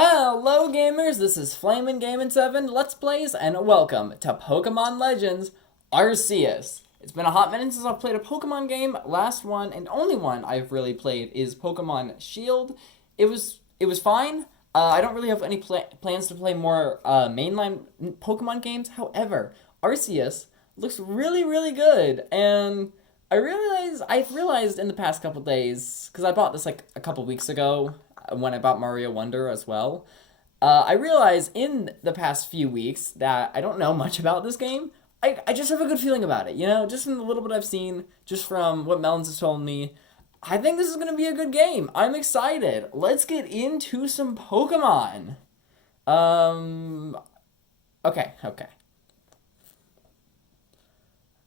Hello gamers, this is Flamin' Gamin' 7 Let's Plays, and welcome to Pokemon Legends Arceus. It's been a hot minute since I've played a Pokemon game. Last one, and only one I've really played, is Pokemon Shield. It was fine. I don't really have any plans to play more mainline Pokemon games. However, Arceus looks really, really good, and I've realized in the past couple days, because I bought this like a couple weeks ago, when I bought Mario Wonder as well. I realized in the past few weeks that I don't know much about this game. I just have a good feeling about it, you know? Just from the little bit I've seen, just from what Melons has told me, I think this is going to be a good game. I'm excited. Let's get into some Pokemon. Okay.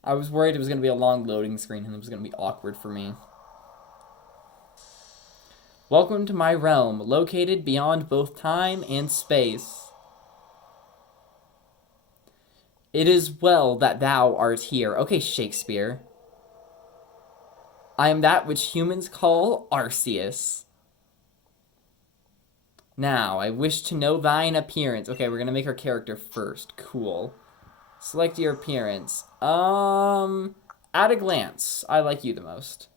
I was worried it was going to be a long loading screen and it was going to be awkward for me. Welcome to my realm, located beyond both time and space. It is well that thou art here. Okay, Shakespeare. I am that which humans call Arceus. Now, I wish to know thine appearance. Okay, we're gonna make our character first. Cool. Select your appearance. At a glance, I like you the most.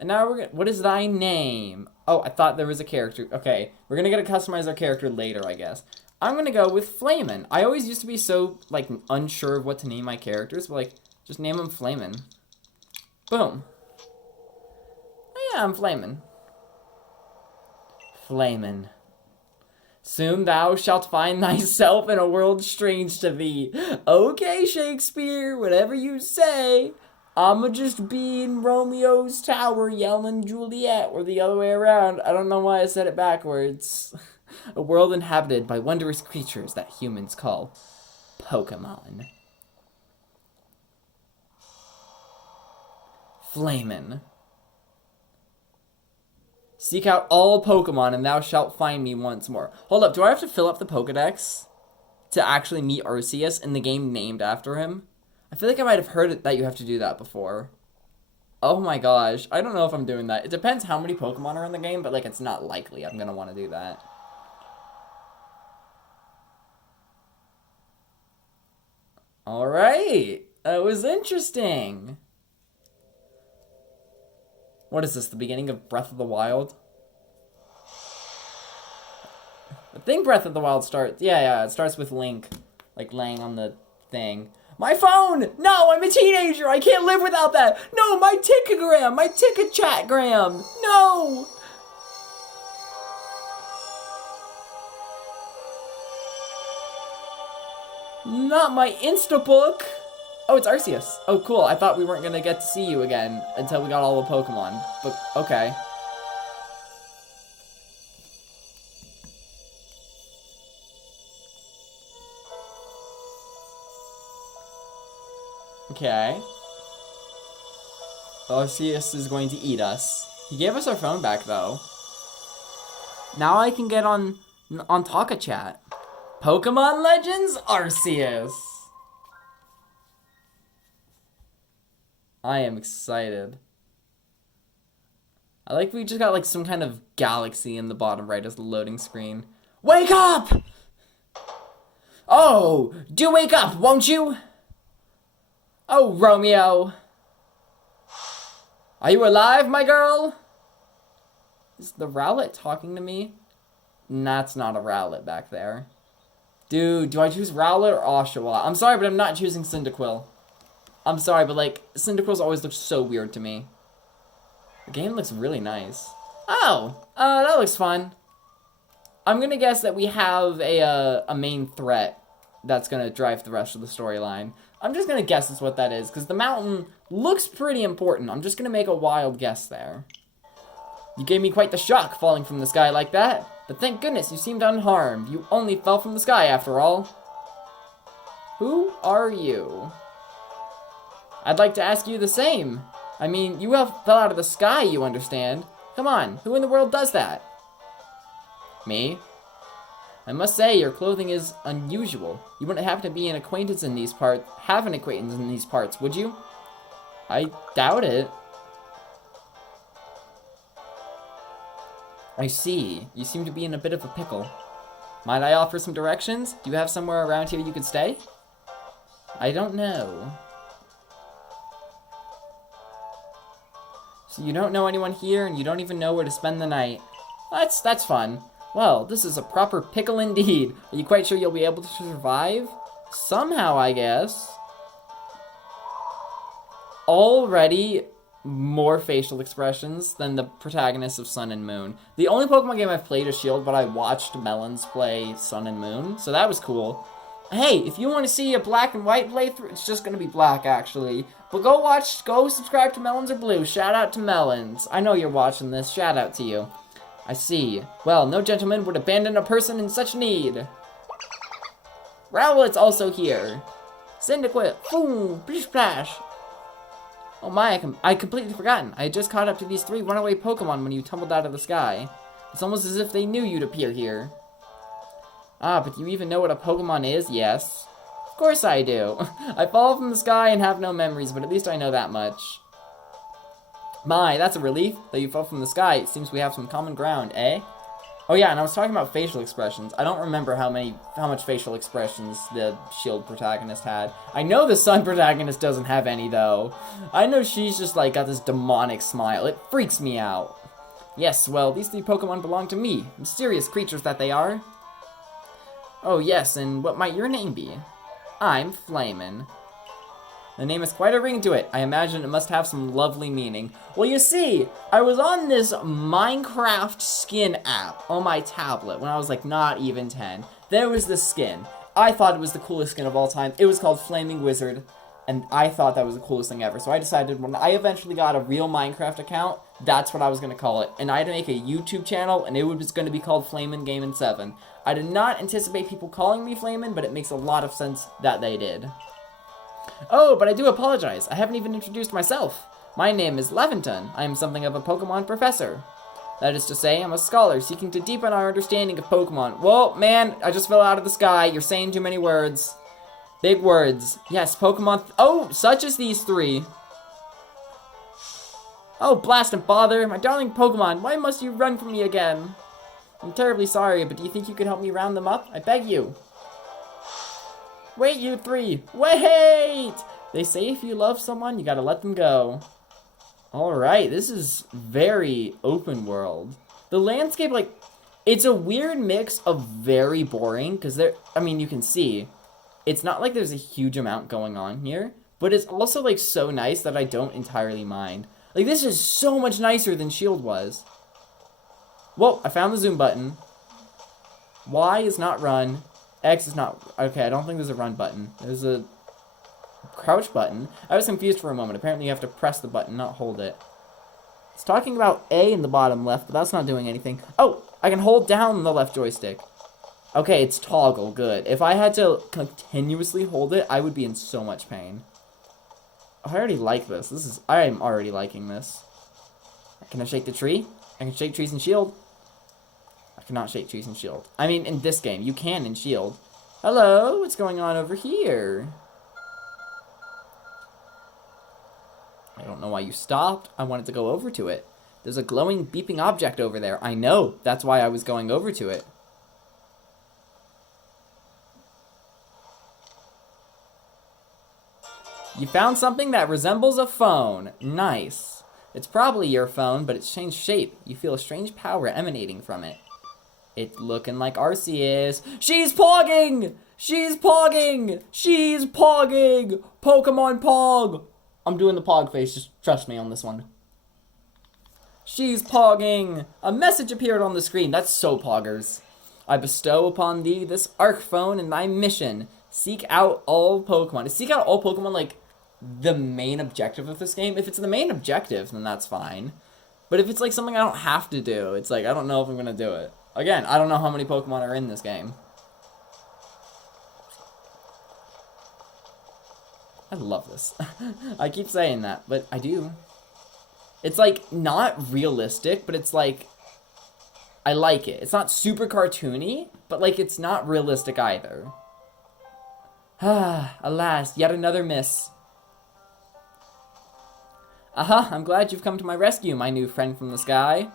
And now what is thy name? Oh, I thought there was a character. Okay, we're gonna get to customize our character later, I guess. I'm gonna go with Flamin'. I always used to be so, like, unsure of what to name my characters, but, like, just name them Flamin'. Boom. Oh, yeah, I'm Flamin'. Flamin'. Soon thou shalt find thyself in a world strange to thee. Okay, Shakespeare, whatever you say. I'ma just be in Romeo's tower yelling Juliet, or the other way around. I don't know why I said it backwards. A world inhabited by wondrous creatures that humans call Pokemon. Flamin'. Seek out all Pokemon and thou shalt find me once more. Hold up, do I have to fill up the Pokedex to actually meet Arceus in the game named after him? I feel like I might have heard it, that you have to do that before. Oh my gosh, I don't know if I'm doing that. It depends how many Pokemon are in the game, but like it's not likely I'm gonna want to do that. Alright, that was interesting. What is this, the beginning of Breath of the Wild? I think Breath of the Wild starts, yeah, it starts with Link, like laying on the thing. My phone! No, I'm a teenager! I can't live without that! No, my Tickagram! My Ticka-Chatgram! No! Not my Instabook! Oh, it's Arceus. Oh, cool. I thought we weren't gonna get to see you again until we got all the Pokemon. But, okay. Okay. Arceus is going to eat us. He gave us our phone back, though. Now I can get on Taka Chat. Pokemon Legends Arceus. I am excited. I like we just got like some kind of galaxy in the bottom right as the loading screen. Wake up! Oh, do wake up, won't you? Oh, Romeo. Are you alive, my girl? Is the Rowlet talking to me? That's not a Rowlet back there. Dude, do I choose Rowlet or Oshawott? I'm sorry, but I'm not choosing Cyndaquil. I'm sorry, but like, Cyndaquil's always looked so weird to me. The game looks really nice. Oh, that looks fun. I'm gonna guess that we have a main threat that's gonna drive the rest of the storyline. I'm just gonna guess that's what that is, because the mountain looks pretty important. I'm just gonna make a wild guess there. You gave me quite the shock falling from the sky like that, but thank goodness you seemed unharmed. You only fell from the sky after all. Who are you? I'd like to ask you the same. I mean, you fell out of the sky, you understand. Come on, who in the world does that? Me? I must say, your clothing is unusual. You wouldn't happen to be an acquaintance in these parts, have an acquaintance in these parts, would you? I doubt it. I see. You seem to be in a bit of a pickle. Might I offer some directions? Do you have somewhere around here you could stay? I don't know. So you don't know anyone here, and you don't even know where to spend the night. That's fun. Well, this is a proper pickle indeed. Are you quite sure you'll be able to survive? Somehow, I guess. Already more facial expressions than the protagonists of Sun and Moon. The only Pokemon game I've played is Shield, but I watched Melons play Sun and Moon, so that was cool. Hey, if you want to see a black and white playthrough, it's just going to be black, actually. But go subscribe to Melons or Blue. Shout out to Melons. I know you're watching this. Shout out to you. I see. Well, no gentleman would abandon a person in such need. Rowlet's also here. Cyndaquil. Boom. Splish splash. Oh my, I completely forgotten. I had just caught up to these 3 runaway Pokemon when you tumbled out of the sky. It's almost as if they knew you'd appear here. Ah, but do you even know what a Pokemon is? Yes. Of course I do. I fall from the sky and have no memories, but at least I know that much. My, that's a relief. Though you fell from the sky, it seems we have some common ground, eh? Oh yeah, and I was talking about facial expressions. I don't remember how much facial expressions the Shield protagonist had. I know the Sun protagonist doesn't have any, though. I know she's just, like, got this demonic smile. It freaks me out. Yes, well, these 3 Pokemon belong to me. Mysterious creatures that they are. Oh yes, and what might your name be? I'm Flamin'. The name has quite a ring to it. I imagine it must have some lovely meaning. Well, you see, I was on this Minecraft skin app on my tablet when I was like not even 10. There was this skin. I thought it was the coolest skin of all time. It was called Flaming Wizard, and I thought that was the coolest thing ever. So I decided when I eventually got a real Minecraft account, that's what I was going to call it. And I had to make a YouTube channel, and it was going to be called Flamin' Gamin' 7. I did not anticipate people calling me Flamin', but it makes a lot of sense that they did. Oh, but I do apologize. I haven't even introduced myself. My name is Levinton. I am something of a Pokemon professor. That is to say, I'm a scholar seeking to deepen our understanding of Pokemon. Whoa, man, I just fell out of the sky. You're saying too many words. Big words. Yes, Pokemon. Oh, such as these 3. Oh, blast and bother. My darling Pokemon, why must you run from me again? I'm terribly sorry, but do you think you could help me round them up? I beg you. Wait, you 3. Wait! They say if you love someone, you gotta let them go. Alright, this is very open world. The landscape, like, it's a weird mix of very boring, because you can see, it's not like there's a huge amount going on here, but it's also, like, so nice that I don't entirely mind. Like, this is so much nicer than Shield was. Whoa, I found the zoom button. Y is not run. X is not... Okay, I don't think there's a run button. There's a crouch button. I was confused for a moment. Apparently you have to press the button, not hold it. It's talking about A in the bottom left, but that's not doing anything. Oh, I can hold down the left joystick. Okay, it's toggle. Good. If I had to continuously hold it, I would be in so much pain. Oh, I already like this. I am already liking this. Can I shake the tree? I can shake trees in Shield. I cannot shake trees in Shield. I mean, in this game. You can in Shield. Hello? What's going on over here? I don't know why you stopped. I wanted to go over to it. There's a glowing, beeping object over there. I know. That's why I was going over to it. You found something that resembles a phone. Nice. It's probably your phone, but it's changed shape. You feel a strange power emanating from it. It's looking like Arceus. She's pogging! She's pogging! She's pogging! Pokemon Pog! I'm doing the Pog face, just trust me on this one. She's pogging! A message appeared on the screen. That's so poggers. I bestow upon thee this Arc Phone and thy mission. Seek out all Pokemon. Is seek out all Pokemon, like, the main objective of this game? If it's the main objective, then that's fine. But if it's, like, something I don't have to do, it's like, I don't know if I'm gonna do it. Again, I don't know how many Pokemon are in this game. I love this. I keep saying that, but I do. It's, like, not realistic, but it's, like, I like it. It's not super cartoony, but, like, it's not realistic either. Ah, alas, yet another miss. Aha, I'm glad you've come to my rescue, my new friend from the sky.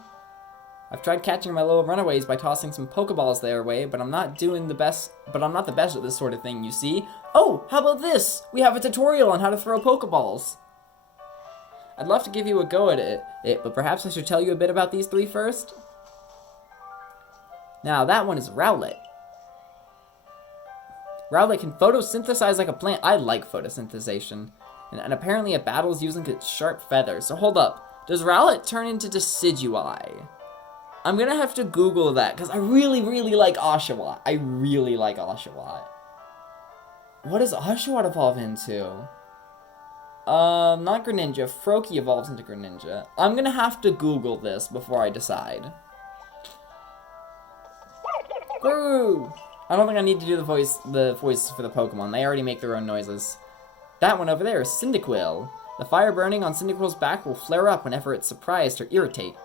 I've tried catching my little runaways by tossing some Pokeballs their way, but I'm not the best at this sort of thing, you see. Oh, how about this? We have a tutorial on how to throw Pokeballs. I'd love to give you a go at it, but perhaps I should tell you a bit about these three first. Now, that one is Rowlet. Rowlet can photosynthesize like a plant. I like photosynthesization. And apparently it battles using its sharp feathers. So hold up. Does Rowlet turn into Decidueye? I'm gonna have to Google that, because I really, really like Oshawott. I really like Oshawott. What does Oshawott evolve into? Not Greninja. Froakie evolves into Greninja. I'm gonna have to Google this before I decide. Woo! I don't think I need to do the voices for the Pokemon. They already make their own noises. That one over there is Cyndaquil. The fire burning on Cyndaquil's back will flare up whenever it's surprised or irritate.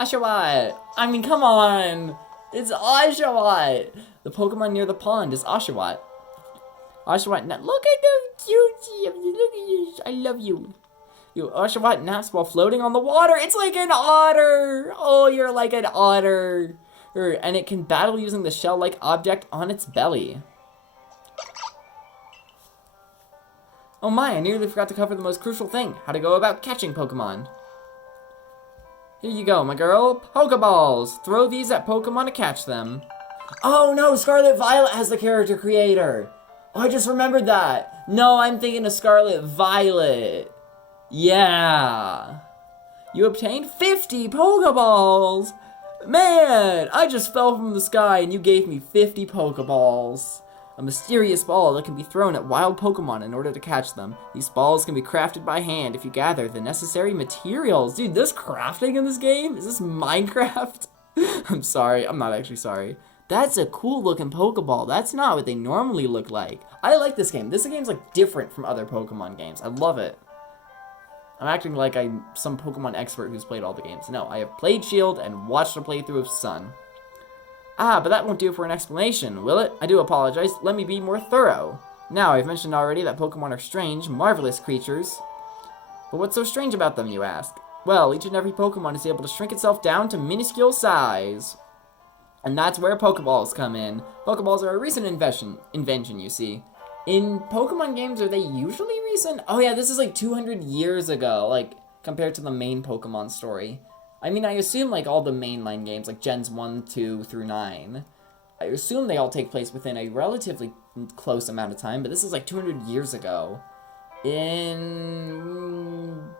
Oshawott! I mean, come on! It's Oshawott! The Pokemon near the pond is Oshawott. Oshawott, look at the cutie! Look at you! I love you. Oshawott naps while floating on the water. It's like an otter! Oh, you're like an otter! And it can battle using the shell-like object on its belly. Oh my, I nearly forgot to cover the most crucial thing. How to go about catching Pokemon. Here you go, my girl. Pokeballs! Throw these at Pokemon to catch them. Oh no, Scarlet Violet has the character creator! Oh, I just remembered that. No, I'm thinking of Scarlet Violet. Yeah. You obtained 50 Pokeballs! Man, I just fell from the sky and you gave me 50 Pokeballs. A mysterious ball that can be thrown at wild Pokemon in order to catch them. These balls can be crafted by hand if you gather the necessary materials. Dude, this crafting in this game? Is this Minecraft? I'm sorry, I'm not actually sorry. That's a cool looking Pokeball. That's not what they normally look like. I like this game. This game's like different from other Pokemon games. I love it. I'm acting like I'm some Pokemon expert who's played all the games. No, I have played Shield and watched a playthrough of Sun. Ah, but that won't do for an explanation, will it? I do apologize. Let me be more thorough. Now, I've mentioned already that Pokemon are strange, marvelous creatures. But what's so strange about them, you ask? Well, each and every Pokemon is able to shrink itself down to minuscule size. And that's where Pokeballs come in. Pokeballs are a recent invention, you see. In Pokemon games, are they usually recent? Oh yeah, this is like 200 years ago, like, compared to the main Pokemon story. I mean, I assume, like, all the mainline games, like Gens 1, 2, through 9, I assume they all take place within a relatively close amount of time, but this is, like, 200 years ago. In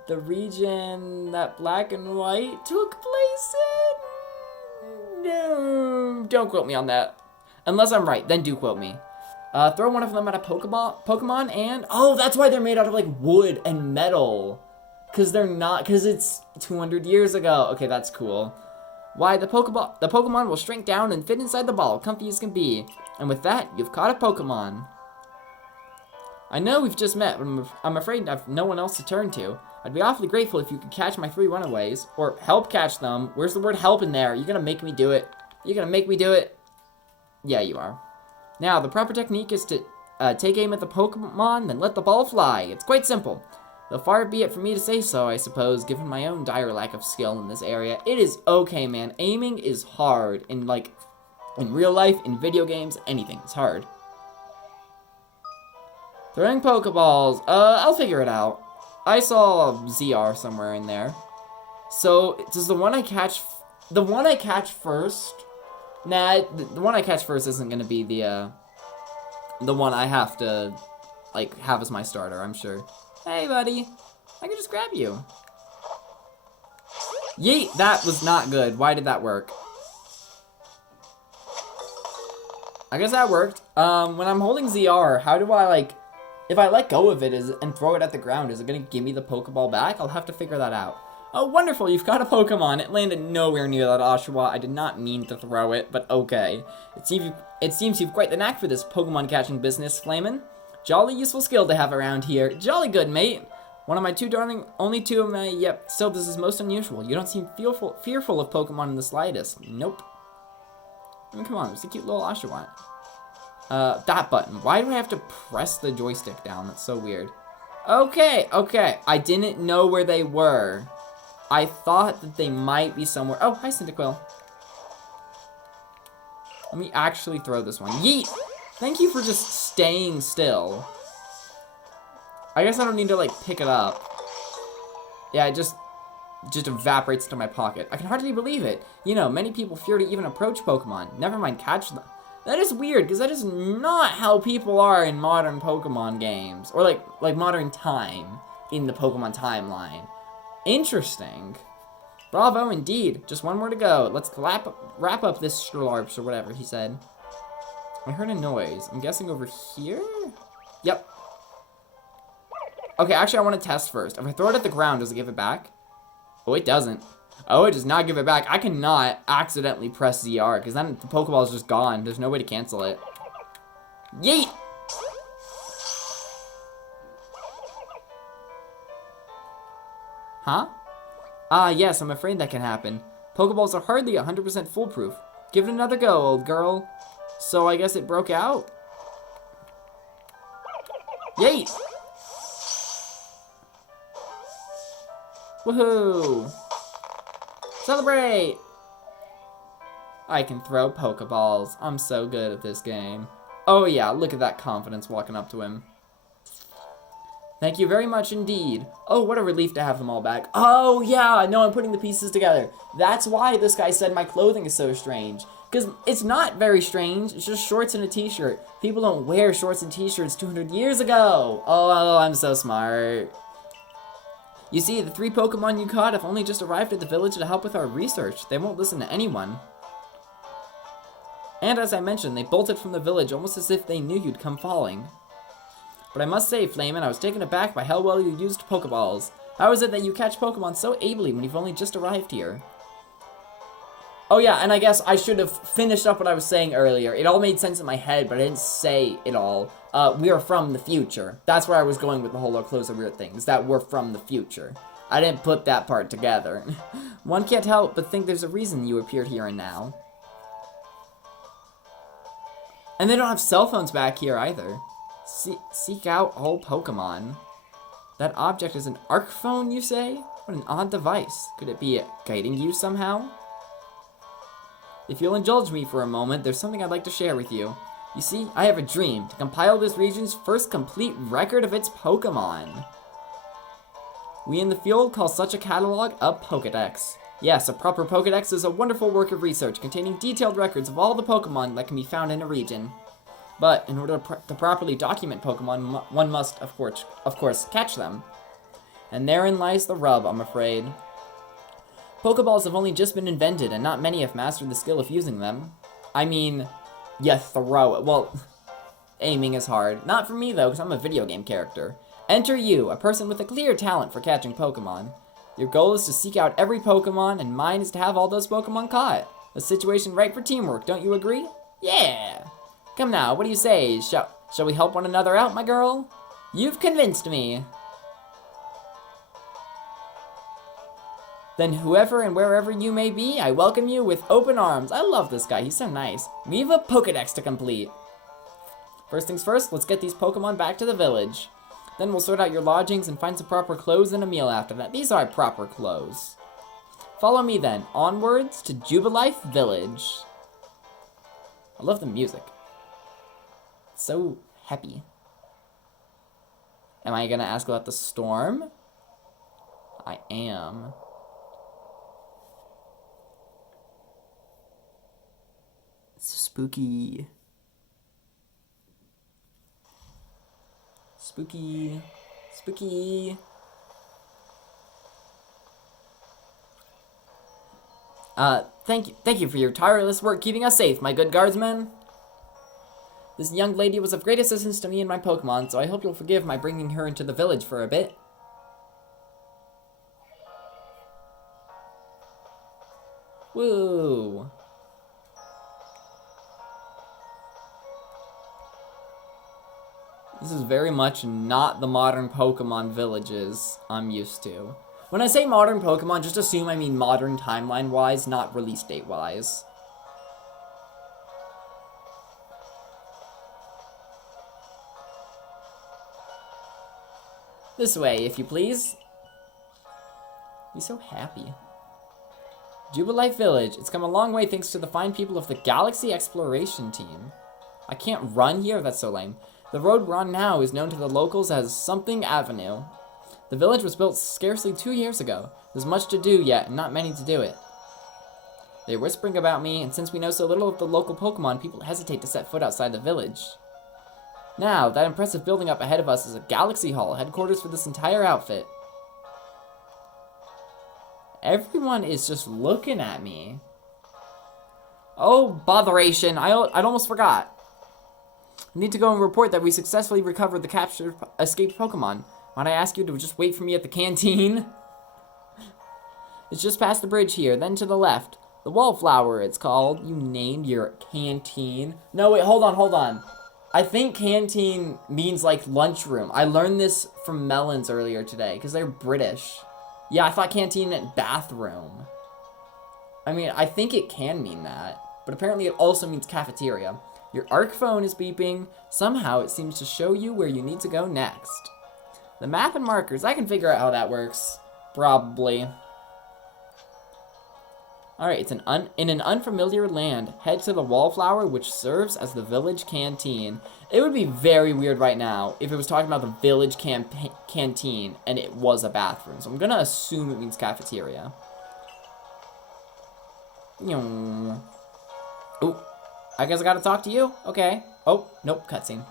the region that Black and White took place in? No, don't quote me on that. Unless I'm right, then do quote me. Throw one of them at a Pokemon and... Oh, that's why they're made out of, like, wood and metal. Because they're not, because it's 200 years ago. Okay, that's cool. Why, the Pokemon will shrink down and fit inside the ball, comfy as can be. And with that, you've caught a Pokemon. I know we've just met, but I'm afraid I have no one else to turn to. I'd be awfully grateful if you could catch my 3 runaways, or help catch them. Where's the word help in there? You're gonna make me do it. You're gonna make me do it. Yeah, you are. Now, the proper technique is to take aim at the Pokemon, then let the ball fly. It's quite simple. Though far be it for me to say so, I suppose, given my own dire lack of skill in this area. It is okay, man. Aiming is hard in, like, in real life, in video games, anything. It's hard. Throwing Pokeballs. I'll figure it out. I saw ZR somewhere in there. So, does the one I catch first? Nah, the one I catch first isn't gonna be the one I have to, like, have as my starter, I'm sure. Hey, buddy. I can just grab you. Yeet! That was not good. Why did that work? I guess that worked. When I'm holding ZR, how do I, like... If I let go of it and throw it at the ground, is it going to give me the Pokeball back? I'll have to figure that out. Oh, wonderful. You've got a Pokemon. It landed nowhere near that Oshawott. I did not mean to throw it, but okay. It seems you've quite the knack for this Pokemon catching business, Flamin'. Jolly useful skill to have around here. Jolly good, mate. Only two of my, yep, still this is most unusual. You don't seem fearful of Pokemon in the slightest. Nope. I mean, come on, it's a cute little Oshawott. That button. Why do I have to press the joystick down? That's so weird. Okay, okay. I didn't know where they were. I thought that they might be somewhere. Oh, hi, Cyndaquil. Let me actually throw this one. Yeet! Thank you for just staying still. I guess I don't need to, like, pick it up. Yeah, it just evaporates into my pocket. I can hardly believe it. You know, many people fear to even approach Pokemon. Never mind catch them. That is weird, because that is not how people are in modern Pokemon games. Or, like modern time in the Pokemon timeline. Interesting. Bravo, indeed. Just one more to go. Let's wrap up this Strlarps, or whatever he said. I heard a noise. I'm guessing over here? Yep. Okay, actually, I want to test first. If I throw it at the ground, does it give it back? Oh, it doesn't. Oh, it does not give it back. I cannot accidentally press ZR, because then the Pokeball is just gone. There's no way to cancel it. Yeet! Huh? Ah, yes, I'm afraid that can happen. Pokeballs are hardly 100% foolproof. Give it another go, old girl. So I guess it broke out? Yeet! Woohoo! Celebrate! I can throw Pokeballs. I'm so good at this game. Oh yeah, look at that confidence walking up to him. Thank you very much indeed. Oh, what a relief to have them all back. Oh yeah, no, I'm putting the pieces together. That's why this guy said my clothing is so strange. Because it's not very strange, it's just shorts and a t-shirt. People don't wear shorts and t-shirts 200 years ago. Oh, I'm so smart. You see, the 3 Pokemon you caught have only just arrived at the village to help with our research. They won't listen to anyone. And as I mentioned, they bolted from the village almost as if they knew you'd come falling. But I must say, Flamin, I was taken aback by how well you used Pokeballs. How is it that you catch Pokemon so ably when you've only just arrived here? Oh yeah, and I guess I should have finished up what I was saying earlier. It all made sense in my head, but I didn't say it all. We are from the future. That's where I was going with the whole close of weird things, that we're from the future. I didn't put that part together. One can't help but think there's a reason you appeared here and now. And they don't have cell phones back here either. Seek out all Pokemon. That object is an ARC phone, you say? What an odd device. Could it be guiding you somehow? If you'll indulge me for a moment, there's something I'd like to share with you. You see, I have a dream to compile this region's first complete record of its Pokemon. We in the field call such a catalog a Pokédex. Yes, a proper Pokédex is a wonderful work of research containing detailed records of all the Pokemon that can be found in a region. But in order to properly document Pokemon, one must, of course, catch them. And therein lies the rub, I'm afraid. Pokeballs have only just been invented, and not many have mastered the skill of using them. I mean, you throw it. Well, aiming is hard. Not for me, though, because I'm a video game character. Enter you, a person with a clear talent for catching Pokemon. Your goal is to seek out every Pokemon, and mine is to have all those Pokemon caught. A situation ripe for teamwork, don't you agree? Yeah! Come now, what do you say? Shall we help one another out, my girl? You've convinced me. Then whoever and wherever you may be, I welcome you with open arms. I love this guy, he's so nice. We've a Pokédex to complete. First things first, let's get these Pokemon back to the village. Then we'll sort out your lodgings and find some proper clothes and a meal after that. These are proper clothes. Follow me then, onwards to Jubilife Village. I love the music. It's so happy. Am I gonna ask about the storm? I am. It's spooky. Spooky. Spooky. Thank you for your tireless work keeping us safe, my good guardsmen. This young lady was of great assistance to me and my Pokemon, so I hope you'll forgive my bringing her into the village for a bit. Woo! This is very much not the modern Pokemon villages I'm used to. When I say modern Pokemon, just assume I mean modern timeline-wise, not release date-wise. This way, if you please. He's so happy. Jubilife Village. It's come a long way thanks to the fine people of the Galaxy Exploration Team. I can't run here? That's so lame. The road we're on now is known to the locals as Something Avenue. The village was built scarcely 2 years ago. There's much to do yet, and not many to do it. They're whispering about me, and since we know so little of the local Pokemon, people hesitate to set foot outside the village. Now, that impressive building up ahead of us is a Galaxy Hall, headquarters for this entire outfit. Everyone is just looking at me. Oh, botheration. I'd almost forgot. I need to go and report that we successfully recovered the escaped Pokemon. Might I ask you to just wait for me at the canteen? It's just past the bridge here, then to the left. The Wallflower, it's called. You named your canteen. No, wait, hold on. I think canteen means like lunchroom. I learned this from Melons earlier today, because they're British. Yeah, I thought canteen meant bathroom. I mean, I think it can mean that, but apparently it also means cafeteria. Your ARC phone is beeping. Somehow it seems to show you where you need to go next. The map and markers, I can figure out how that works. Probably. Alright, it's in an unfamiliar land. Head to the Wallflower, which serves as the village canteen. It would be very weird right now if it was talking about the village canteen and it was a bathroom. So I'm gonna assume it means cafeteria. Oh, I guess I gotta talk to you? Okay. Oh, nope, cutscene.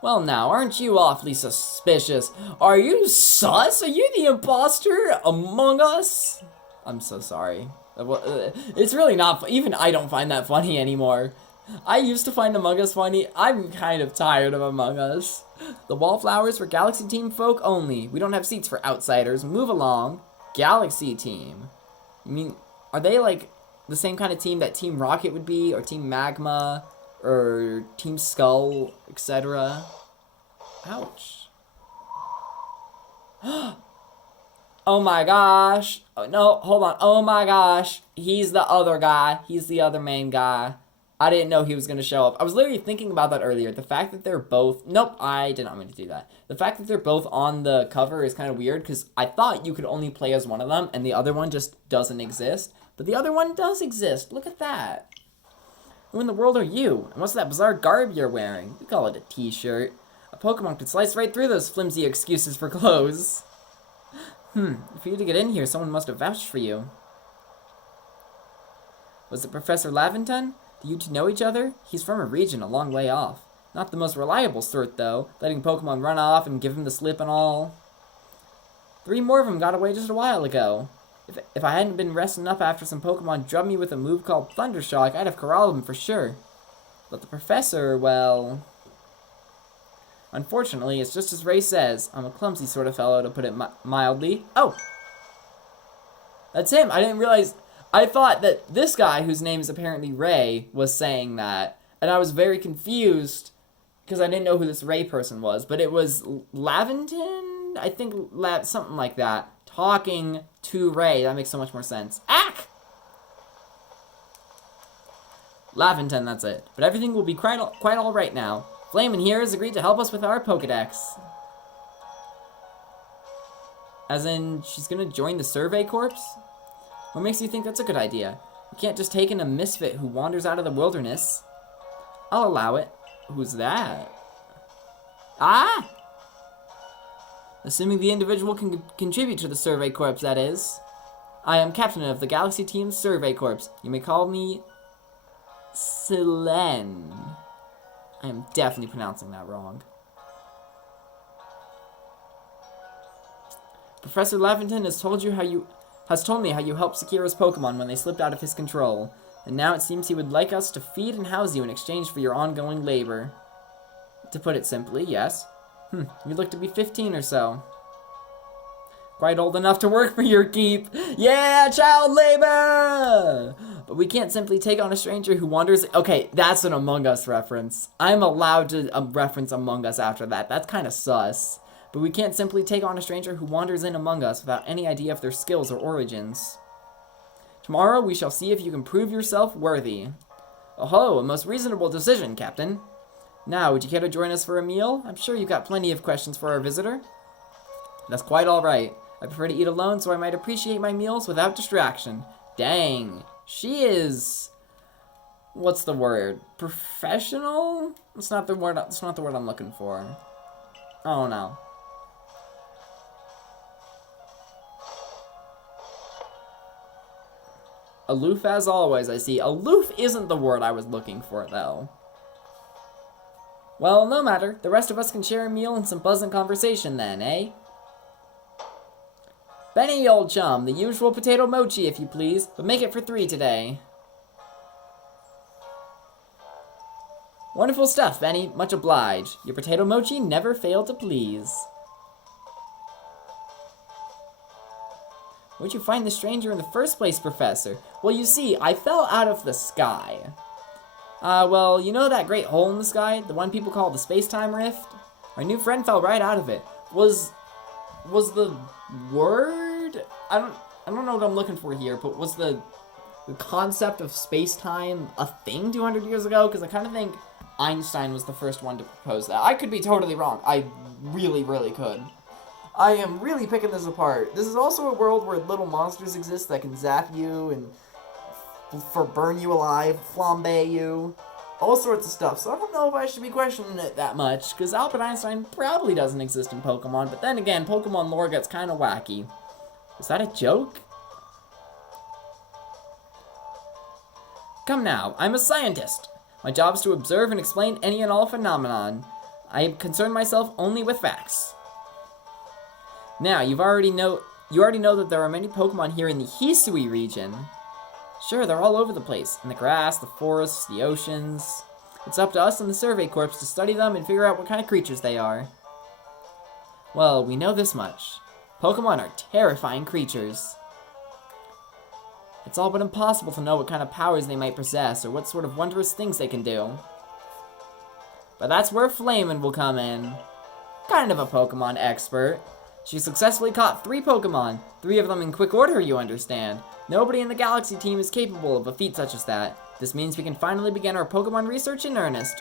Well now, aren't you awfully suspicious? Are you sus? Are you the imposter among us? I'm so sorry. It's really not, even I don't find that funny anymore. I used to find Among Us funny. I'm kind of tired of Among Us. The Wallflowers for Galaxy Team folk only. We don't have seats for outsiders. Move along. Galaxy Team. I mean, are they like the same kind of team that Team Rocket would be, or Team Magma, or Team Skull, etc.? Ouch. Oh my gosh. Oh, no, hold on. Oh my gosh. He's the other guy. He's the other main guy. I didn't know he was going to show up. I was literally thinking about that earlier. The fact that they're both... Nope, I did not mean to do that. The fact that they're both on the cover is kind of weird, because I thought you could only play as one of them, and the other one just doesn't exist. But the other one does exist. Look at that. Who in the world are you? And what's that bizarre garb you're wearing? We call it a t-shirt. A Pokemon could slice right through those flimsy excuses for clothes. For you to get in here, someone must have vouched for you. Was it Professor Laventon? Do you two know each other? He's from a region a long way off. Not the most reliable sort, though, letting Pokemon run off and give him the slip and all. 3 more of them got away just a while ago. If I hadn't been resting up after some Pokemon drubbed me with a move called Thundershock, I'd have corralled them for sure. But the Professor, well... Unfortunately, it's just as Ray says. I'm a clumsy sort of fellow, to put it mildly. Oh! That's him! I didn't realize... I thought that this guy, whose name is apparently Ray, was saying that. And I was very confused, because I didn't know who this Ray person was. But it was Laventon? I think something like that. Talking to Ray. That makes so much more sense. Ack! Laventon, that's it. But everything will be quite all right now. Flamin' here has agreed to help us with our Pokedex. As in, she's gonna join the Survey Corps? What makes you think that's a good idea? You can't just take in a misfit who wanders out of the wilderness. I'll allow it. Who's that? Ah! Assuming the individual can contribute to the Survey Corps, that is. I am captain of the Galaxy Team's Survey Corps. You may call me... Selene. I am definitely pronouncing that wrong. Professor Laventon has told me how you helped secure his Pokemon when they slipped out of his control. And now it seems he would like us to feed and house you in exchange for your ongoing labor. To put it simply, yes. You look to be 15 or so. Quite old enough to work for your keep. Yeah, child labor! But we can't simply take on a stranger who wanders... Okay, that's an Among Us reference. I'm allowed to reference Among Us after that. That's kind of sus. But we can't simply take on a stranger who wanders in among us without any idea of their skills or origins. Tomorrow we shall see if you can prove yourself worthy. Oh-ho, a most reasonable decision, Captain. Now, would you care to join us for a meal? I'm sure you've got plenty of questions for our visitor. That's quite alright. I prefer to eat alone, so I might appreciate my meals without distraction. Dang. She is... What's the word? Professional? That's not the word I'm looking for. Oh no. Aloof as always, I see. Aloof isn't the word I was looking for, though. Well, no matter. The rest of us can share a meal and some pleasant conversation then, eh? Benny, old chum, the usual potato mochi, if you please, but make it for 3 today. Wonderful stuff, Benny. Much obliged. Your potato mochi never failed to please. Where'd you find the stranger in the first place, Professor? Well, you see, I fell out of the sky. Well, you know that great hole in the sky? The one people call the space-time rift? Our new friend fell right out of it. Was the word? I don't know what I'm looking for here, but was the concept of space-time a thing 200 years ago? Because I kind of think Einstein was the first one to propose that. I could be totally wrong. I really, really could. I am really picking this apart. This is also a world where little monsters exist that can zap you and burn you alive, flambe you, all sorts of stuff. So I don't know if I should be questioning it that much, because Albert Einstein probably doesn't exist in Pokemon, but then again, Pokemon lore gets kind of wacky. Is that a joke? Come now, I'm a scientist. My job is to observe and explain any and all phenomenon. I concern myself only with facts. Now, you already know that there are many Pokemon here in the Hisui region. Sure, they're all over the place. In the grass, the forests, the oceans. It's up to us and the Survey Corps to study them and figure out what kind of creatures they are. Well, we know this much. Pokemon are terrifying creatures. It's all but impossible to know what kind of powers they might possess or what sort of wondrous things they can do. But that's where Flamin will come in. Kind of a Pokemon expert. She successfully caught 3 Pokemon, 3 of them in quick order, you understand. Nobody in the Galaxy team is capable of a feat such as that. This means we can finally begin our Pokemon research in earnest.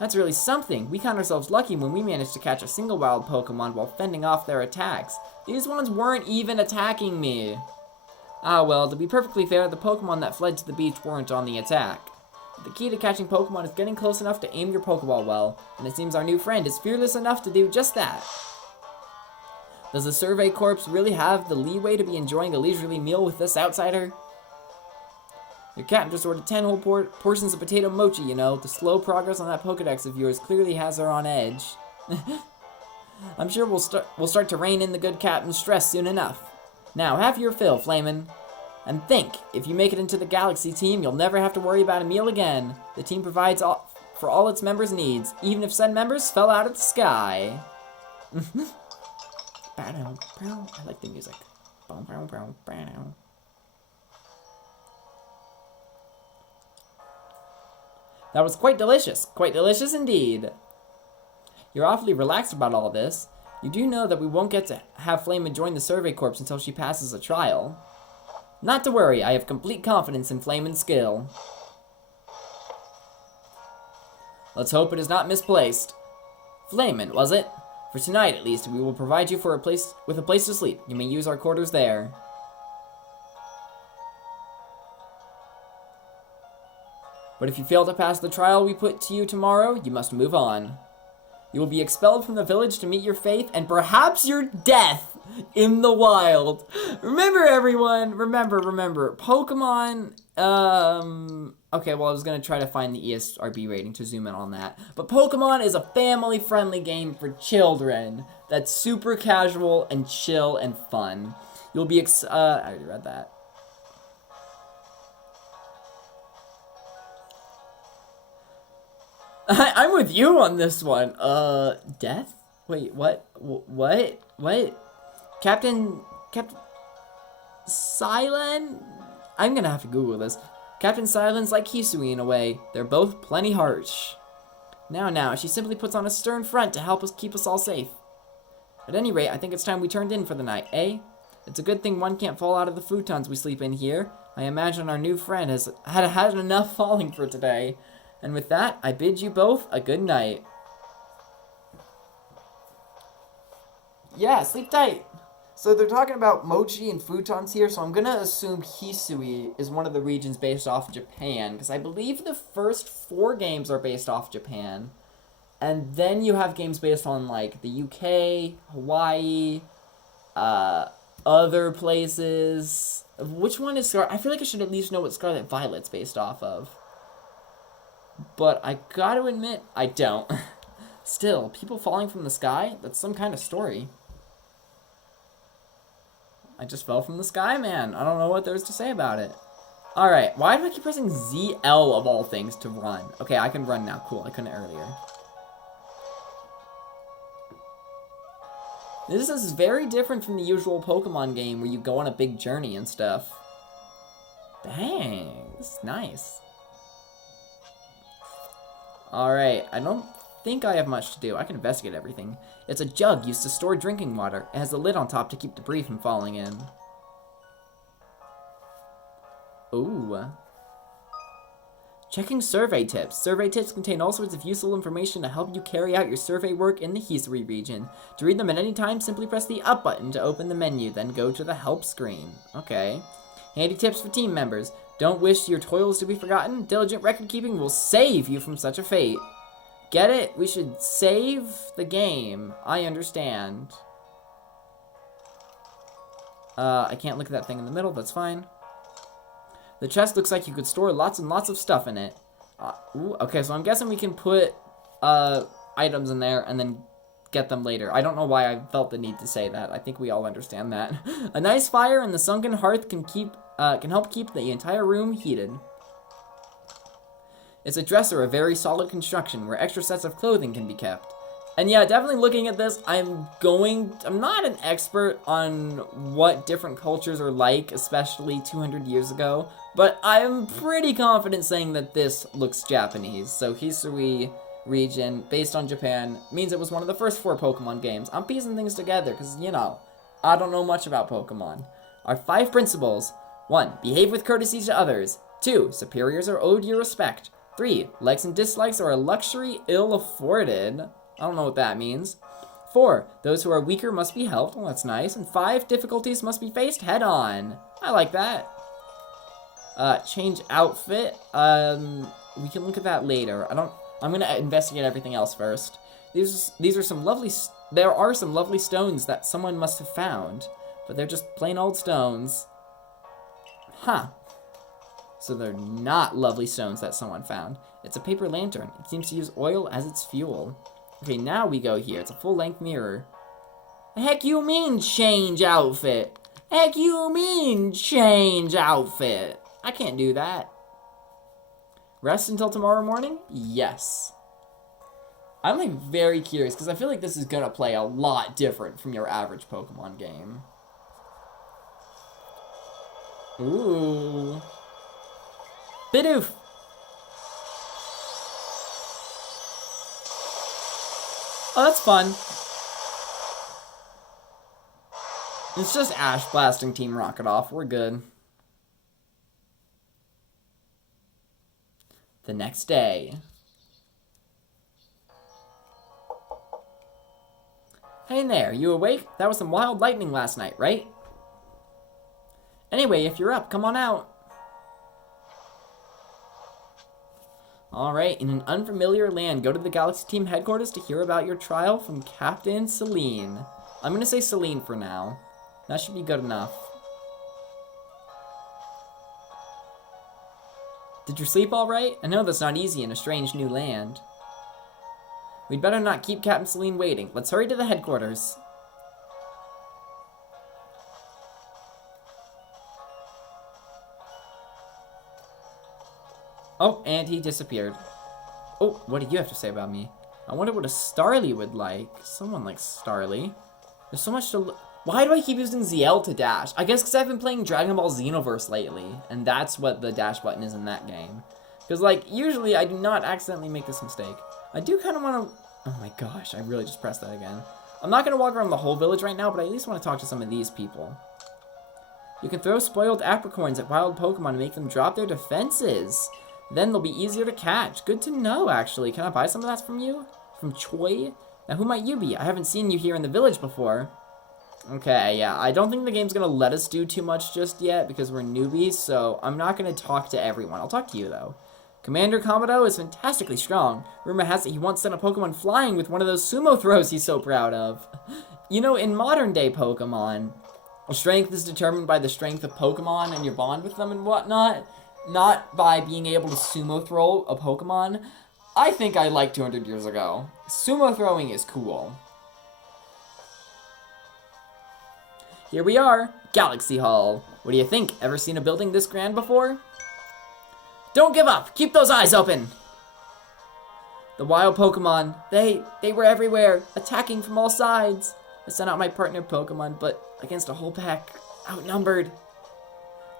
That's really something. We count ourselves lucky when we managed to catch a single wild Pokemon while fending off their attacks. These ones weren't even attacking me. Ah well, to be perfectly fair, the Pokemon that fled to the beach weren't on the attack. The key to catching Pokemon is getting close enough to aim your Pokeball well, and it seems our new friend is fearless enough to do just that. Does the Survey Corps really have the leeway to be enjoying a leisurely meal with this outsider? Your captain just ordered 10 whole portions of potato mochi, you know. The slow progress on that Pokedex of yours clearly has her on edge. I'm sure we'll start to rein in the good captain's stress soon enough. Now, have your fill, Flamin'. And think, if you make it into the Galaxy team, you'll never have to worry about a meal again. The team provides for all its members' needs, even if said members fell out of the sky. I like the music. That was quite delicious indeed. You're awfully relaxed about all this. You do know that we won't get to have Flamin' join the Survey Corps until she passes a trial. Not to worry, I have complete confidence in Flamin's skill. Let's hope it is not misplaced. Flamin', was it? For tonight, at least, we will provide you with a place to sleep. You may use our quarters there. But if you fail to pass the trial we put to you tomorrow, you must move on. You will be expelled from the village to meet your fate and perhaps your death in the wild. Remember, everyone. Remember. Pokemon, okay, well, I was going to try to find the ESRB rating to zoom in on that. But Pokemon is a family-friendly game for children that's super casual and chill and fun. You'll be I already read that. I'm with you on this one. Death? Wait, what? Captain Silent? I'm gonna have to Google this. Captain Silent's like Hisui in a way. They're both plenty harsh. Now, she simply puts on a stern front to help us keep us all safe. At any rate, I think it's time we turned in for the night, eh? It's a good thing one can't fall out of the futons we sleep in here. I imagine our new friend has had enough falling for today. And with that, I bid you both a good night. Yeah, sleep tight. So they're talking about mochi and futons here, so I'm going to assume Hisui is one of the regions based off Japan, because I believe the first 4 games are based off Japan. And then you have games based on, like, the UK, Hawaii, other places. Which one is I feel like I should at least know what Scarlet Violet's based off of. But I gotta admit, I don't. Still, people falling from the sky? That's some kind of story. I just fell from the sky, man. I don't know what there is to say about it. Alright, why do I keep pressing ZL of all things to run? Okay, I can run now. Cool, I couldn't earlier. This is very different from the usual Pokemon game where you go on a big journey and stuff. Dang, this is nice. Alright, I don't think I have much to do. I can investigate everything. It's a jug used to store drinking water. It has a lid on top to keep debris from falling in. Ooh. Checking survey tips. Survey tips contain all sorts of useful information to help you carry out your survey work in the Hisui region. To read them at any time, simply press the up button to open the menu, then go to the help screen. Okay. Handy tips for team members. Don't wish your toils to be forgotten. Diligent record keeping will save you from such a fate. Get it? We should save the game. I understand. I can't look at that thing in the middle. That's fine. The chest looks like you could store lots and lots of stuff in it. Ooh, okay, so I'm guessing we can put items in there and then get them later. I don't know why I felt the need to say that. I think we all understand that. A nice fire in the sunken hearth can help keep the entire room heated. It's a dresser of very solid construction where extra sets of clothing can be kept. And yeah, definitely looking at this, I'm not an expert on what different cultures are like, especially 200 years ago, but I'm pretty confident saying that this looks Japanese. So Hisui region, based on Japan, means it was one of the first 4 Pokemon games. I'm piecing things together because, you know, I don't know much about Pokemon. Our 5 principles. 1. Behave with courtesy to others. 2. Superiors are owed your respect. 3. Likes and dislikes are a luxury ill afforded. I don't know what that means. 4. Those who are weaker must be helped. Well, that's nice. And 5. Difficulties must be faced head on. I like that. Change outfit. We can look at that later. I'm gonna investigate everything else first. These are some lovely. There are some lovely stones that someone must have found, but they're just plain old stones. Huh. So they're not lovely stones that someone found. It's a paper lantern. It seems to use oil as its fuel. Okay, now we go here. It's a full-length mirror. The heck you mean change outfit? Heck you mean change outfit? I can't do that. Rest until tomorrow morning? Yes. I'm like very curious because I feel like this is gonna play a lot different from your average Pokemon game. Ooh. Bidoof! Oh, that's fun. It's just Ash blasting Team Rocket off. We're good. The next day. Hey in there, you awake? That was some wild lightning last night, right? Anyway, if you're up, come on out. Alright, in an unfamiliar land, go to the Galaxy Team headquarters to hear about your trial from Captain Celine. I'm gonna say Celine for now. That should be good enough. Did you sleep alright? I know that's not easy in a strange new land. We'd better not keep Captain Celine waiting. Let's hurry to the headquarters. Oh, and he disappeared. Oh, what do you have to say about me? I wonder what a Starly would like. Someone like Starly. There's so much to Why do I keep using ZL to dash? I guess because I've been playing Dragon Ball Xenoverse lately, and that's what the dash button is in that game. Because, like, usually I do not accidentally make this mistake. I do kind of want to... Oh my gosh, I really just pressed that again. I'm not going to walk around the whole village right now, but I at least want to talk to some of these people. You can throw spoiled apricorns at wild Pokemon to make them drop their defenses. Then they'll be easier to catch. Good to know, actually. Can I buy some of that from you? From Choi? Now, who might you be? I haven't seen you here in the village before. Okay, yeah. I don't think the game's going to let us do too much just yet because we're newbies, so I'm not going to talk to everyone. I'll talk to you, though. Commander Komodo is fantastically strong. Rumor has it he once sent a Pokemon flying with one of those sumo throws he's so proud of. You know, in modern-day Pokemon, strength is determined by the strength of Pokemon and your bond with them and whatnot, not by being able to sumo throw a Pokemon. I think I liked 200 years ago. Sumo throwing is cool. Here we are, Galaxy Hall. What do you think? Ever seen a building this grand before? Don't give up! Keep those eyes open! The wild Pokemon, they were everywhere, attacking from all sides. I sent out my partner Pokemon, but against a whole pack, outnumbered.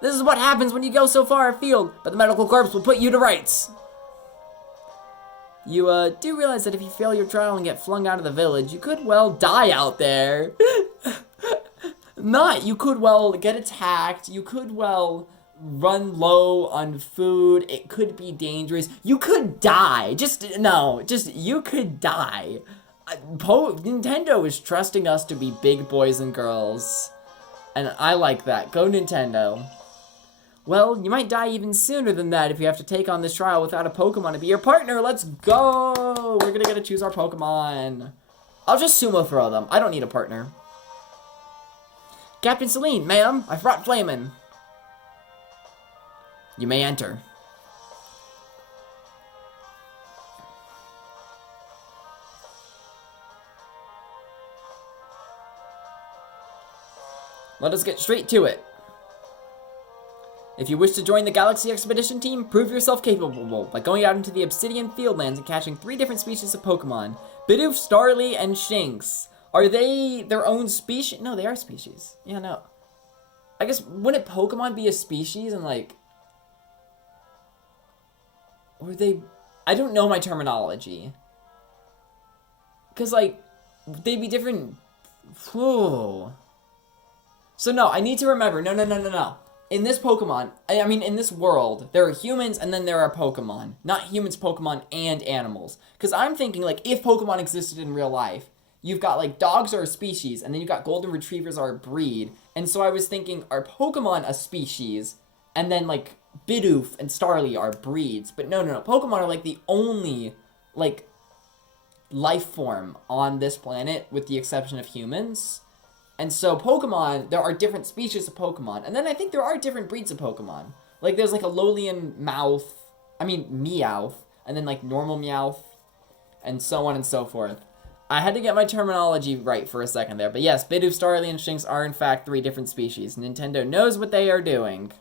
This is what happens when you go so far afield, but the medical corps will put you to rights. You, do realize that if you fail your trial and get flung out of the village, you could, well, die out there. You could, well, get attacked. You could, well, run low on food. It could be dangerous. You could die. You could die. Nintendo is trusting us to be big boys and girls. And I like that. Go Nintendo. Well, you might die even sooner than that if you have to take on this trial without a Pokemon to be your partner. Let's go! We're gonna get to choose our Pokemon. I'll just sumo throw them. I don't need a partner. Captain Celine, ma'am, I've brought Flamin. You may enter. Let us get straight to it. If you wish to join the Galaxy Expedition team, prove yourself capable by going out into the Obsidian Fieldlands and catching 3 different species of Pokemon. Bidoof, Starly, and Shinx. Are they their own species? No, they are species. Yeah, no. I guess, wouldn't Pokemon be a species and, like... Or they... I don't know my terminology. Because, like, they'd be different... Whoa. So, no, I need to remember. No. In this Pokemon, in this world, there are humans and then there are Pokemon. Not humans, Pokemon, and animals. Because I'm thinking, like, if Pokemon existed in real life, you've got, like, dogs are a species, and then you've got golden retrievers are a breed. And so I was thinking, are Pokemon a species? And then, like, Bidoof and Starly are breeds. But no. Pokemon are, like, the only, like, life form on this planet, with the exception of humans. And so Pokemon, there are different species of Pokemon. And then I think there are different breeds of Pokemon. Like, there's, like, a Alolan Meowth, and then, like, normal Meowth, and so on and so forth. I had to get my terminology right for a second there. But yes, Bidoof, Starly, and Shinx are, in fact, 3 different species. Nintendo knows what they are doing.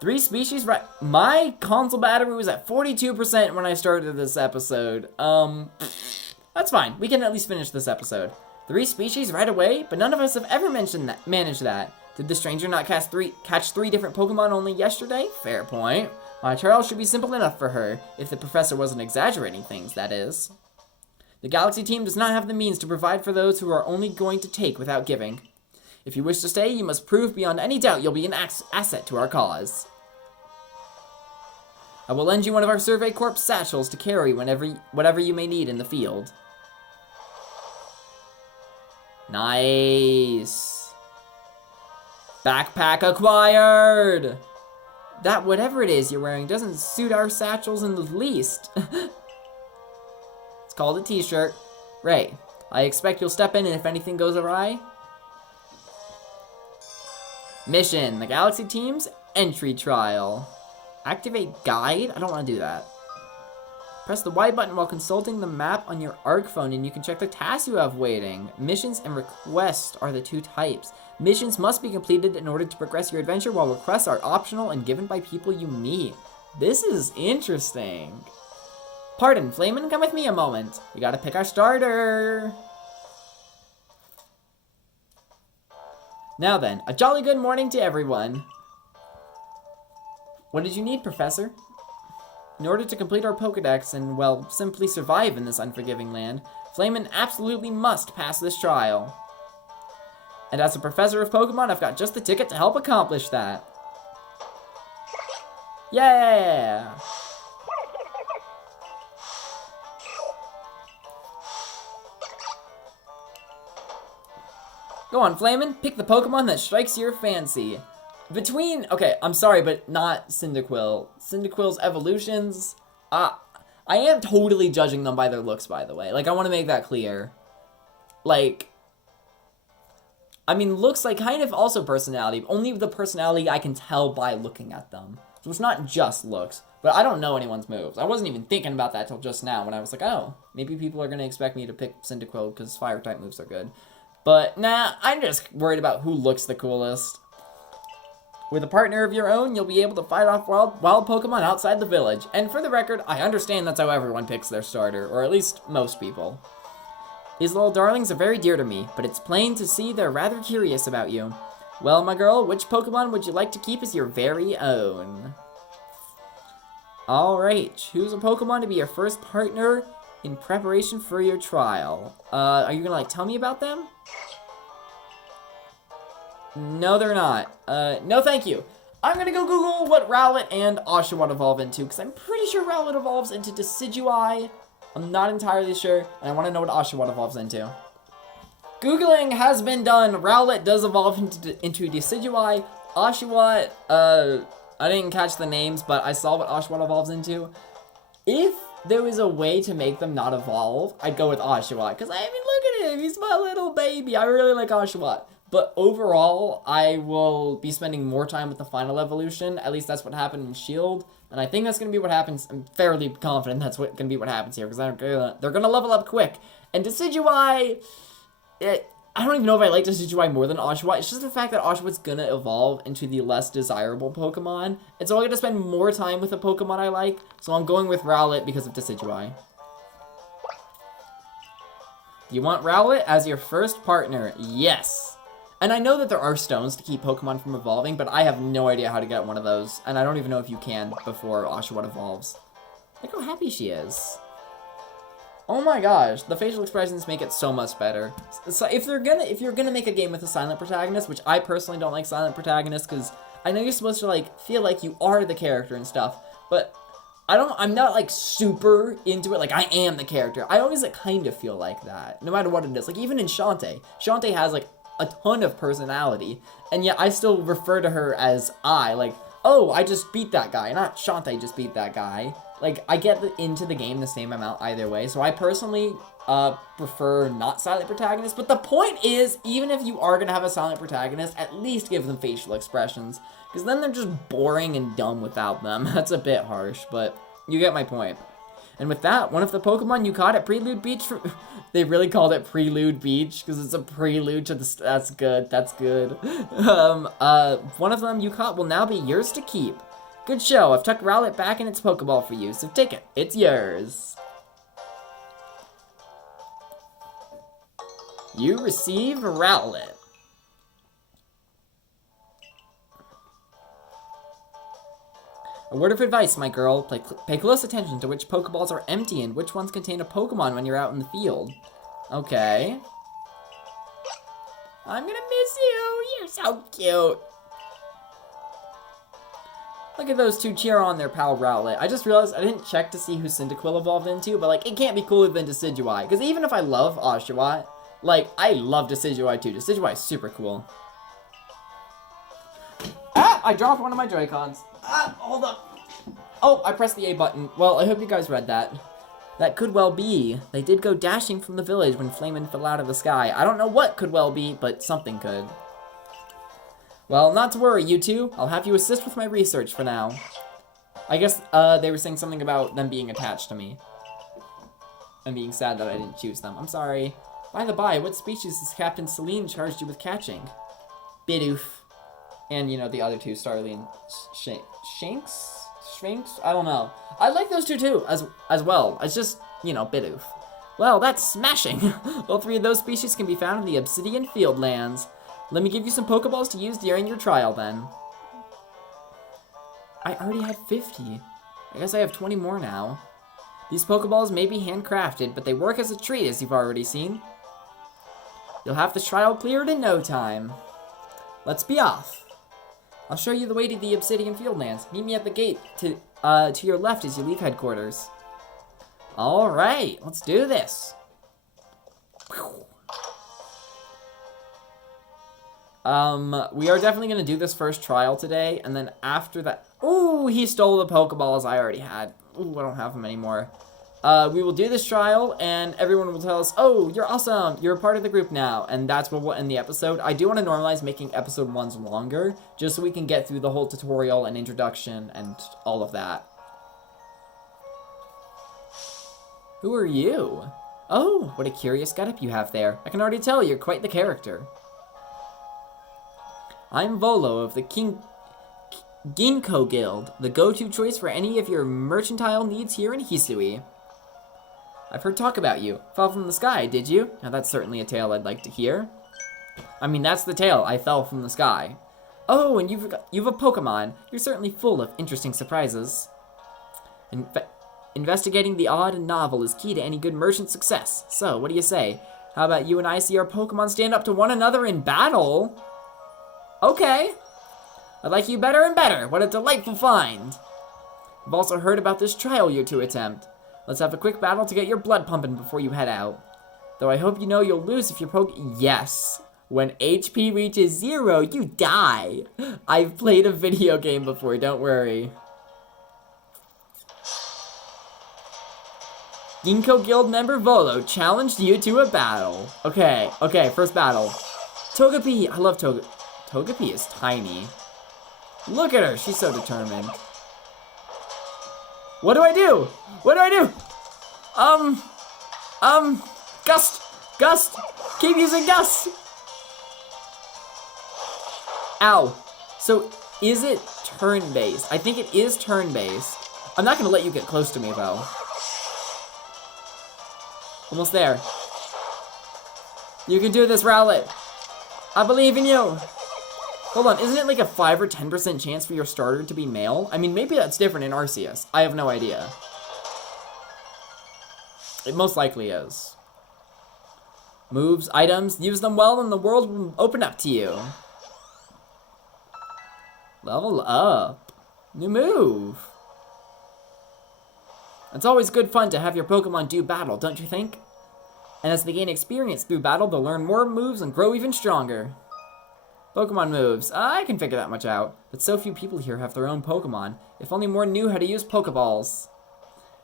3 species, right? My console battery was at 42% when I started this episode. That's fine. We can at least finish this episode. 3 species right away? But none of us have ever managed that. Did the stranger not catch 3 different Pokemon only yesterday? Fair point. My trial should be simple enough for her, if the professor wasn't exaggerating things, that is. The Galaxy team does not have the means to provide for those who are only going to take without giving. If you wish to stay, you must prove beyond any doubt you'll be an asset to our cause. I will lend you one of our Survey Corps satchels to carry whatever you may need in the field. Nice. Backpack acquired! That whatever it is you're wearing doesn't suit our satchels in the least. It's called a t-shirt. Ray, I expect you'll step in and if anything goes awry. Mission, the Galaxy team's entry trial. Activate guide? I don't want to do that. Press the Y button while consulting the map on your ARC phone and you can check the tasks you have waiting. Missions and requests are the 2 types. Missions must be completed in order to progress your adventure, while requests are optional and given by people you meet. This is interesting. Pardon, Flamin, come with me a moment. We gotta pick our starter. Now then, a jolly good morning to everyone. What did you need, Professor? In order to complete our Pokedex and, well, simply survive in this unforgiving land, Flamin absolutely must pass this trial. And as a professor of Pokemon, I've got just the ticket to help accomplish that. Yeah! Go on, Flamin', pick the Pokemon that strikes your fancy. Okay, I'm sorry, but not Cyndaquil. Cyndaquil's evolutions, I am totally judging them by their looks, by the way. Like, I want to make that clear. Like, I mean, looks like kind of also personality. Only the personality I can tell by looking at them. So it's not just looks. But I don't know anyone's moves. I wasn't even thinking about that till just now when I was like, oh, maybe people are going to expect me to pick Cyndaquil because fire-type moves are good. But nah, I'm just worried about who looks the coolest. With a partner of your own, you'll be able to fight off wild Pokemon outside the village. And for the record, I understand that's how everyone picks their starter, or at least most people. These little darlings are very dear to me, but it's plain to see they're rather curious about you. Well, my girl, which Pokemon would you like to keep as your very own? Alright, choose a Pokemon to be your first partner in preparation for your trial. Are you gonna, like, tell me about them? No, they're not. No thank you. I'm gonna go Google what Rowlet and Oshawott evolve into, because I'm pretty sure Rowlet evolves into Decidueye. I'm not entirely sure, and I want to know what Oshawott evolves into. Googling has been done. Rowlet does evolve into Decidueye. Oshawott, I didn't catch the names, but I saw what Oshawott evolves into. If there was a way to make them not evolve, I'd go with Oshawott, because I mean, look at him. He's my little baby. I really like Oshawott. But overall, I will be spending more time with the final evolution. At least that's what happened in Shield. And I think that's going to be what happens. I'm fairly confident that's going to be what happens here. Because they're going to level up quick. And Decidueye, I don't even know if I like Decidueye more than Oshawott. It's just the fact that Oshawott's going to evolve into the less desirable Pokemon. And so I'm going to spend more time with a Pokemon I like. So I'm going with Rowlet because of Decidueye. Do you want Rowlet as your first partner? Yes. And I know that there are stones to keep Pokemon from evolving, but I have no idea how to get one of those. And I don't even know if you can before Oshawott evolves. Look how happy she is. Oh my gosh, the facial expressions make it so much better. So if you're gonna make a game with a silent protagonist, which I personally don't like silent protagonists, because I know you're supposed to like feel like you are the character and stuff, but I'm not like super into it, like I am the character. I always like kind of feel like that, no matter what it is. Like even in Shantae has like a ton of personality, and yet I still refer to her as like, oh, I just beat that guy, not Shantae just beat that guy. Like, I get into the game the same amount either way, so I personally prefer not silent protagonists, but the point is, even if you are gonna have a silent protagonist, at least give them facial expressions, because then they're just boring and dumb without them. That's a bit harsh, but you get my point. And with that, one of the Pokemon you caught at Prelude Beach they really called it Prelude Beach because it's a prelude to the... That's good. That's good. One of them you caught will now be yours to keep. Good show. I've tucked Rowlet back in its Pokeball for you, so take it. It's yours. You receive Rowlet. A word of advice, my girl. Pay close attention to which Pokeballs are empty and which ones contain a Pokemon when you're out in the field. Okay. I'm gonna miss you. You're so cute. Look at those two cheer on their pal Rowlet. I just realized I didn't check to see who Cyndaquil evolved into, but like, it can't be cooler than Decidueye. Because even if I love Oshawott, like, I love Decidueye too. Decidueye is super cool. Ah! I dropped one of my Joy-Cons. Ah, hold up. Oh, I pressed the A button. Well, I hope you guys read that. That could well be. They did go dashing from the village when Flamin' fell out of the sky. I don't know what could well be, but something could. Well, not to worry, you two. I'll have you assist with my research for now. I guess they were saying something about them being attached to me. And being sad that I didn't choose them. I'm sorry. By the by, what species has Captain Celine charged you with catching? Bidoof. And, you know, the other two, Starly and Sphinx? I don't know. I like those two, too, as well. It's just, you know, Bidoof. Well, that's smashing. All three of those species can be found in the Obsidian Fieldlands. Let me give you some Pokeballs to use during your trial, then. I already had 50. I guess I have 20 more now. These Pokeballs may be handcrafted, but they work as a treat, as you've already seen. You'll have the trial cleared in no time. Let's be off. I'll show you the way to the Obsidian Fieldlands. Meet me at the gate to your left as you leave headquarters. All right, let's do this. We are definitely gonna do this first trial today, and then after that, ooh, he stole the Poké Balls I already had. Ooh, I don't have them anymore. We will do this trial, and everyone will tell us, oh, you're awesome, you're a part of the group now, and that's what we'll end the episode. I do want to normalize making episode 1s longer, just so we can get through the whole tutorial and introduction and all of that. Who are you? Oh, what a curious getup you have there. I can already tell you're quite the character. I'm Volo of the Ginkgo Guild, the go-to choice for any of your mercantile needs here in Hisui. I've heard talk about you. Fell from the sky, did you? Now that's certainly a tale I'd like to hear. I mean, that's the tale. I fell from the sky. Oh, and you've a Pokemon. You're certainly full of interesting surprises. Investigating the odd and novel is key to any good merchant success. So, what do you say? How about you and I see our Pokemon stand up to one another in battle? Okay. I like you better and better. What a delightful find. I've also heard about this trial you're to attempt. Let's have a quick battle to get your blood pumping before you head out. Though I hope you know you'll lose if your Yes. When HP reaches 0, you die. I've played a video game before, don't worry. Ginkgo Guild member Volo challenged you to a battle. Okay, first battle. Togepi, I love Togepi. Togepi is tiny. Look at her, she's so determined. What do I do? What do I do? Gust, keep using Gust. Ow. So, is it turn-based? I think it is turn-based. I'm not gonna let you get close to me, though. Almost there. You can do this, Rowlet. I believe in you. Hold on, isn't it like a 5 or 10% chance for your starter to be male? I mean, maybe that's different in Arceus. I have no idea. It most likely is. Moves, items, use them well and the world will open up to you. Level up. New move. It's always good fun to have your Pokemon do battle, don't you think? And as they gain experience through battle, they'll learn more moves and grow even stronger. Pokemon moves. I can figure that much out. But so few people here have their own Pokemon. If only more knew how to use Poké Balls.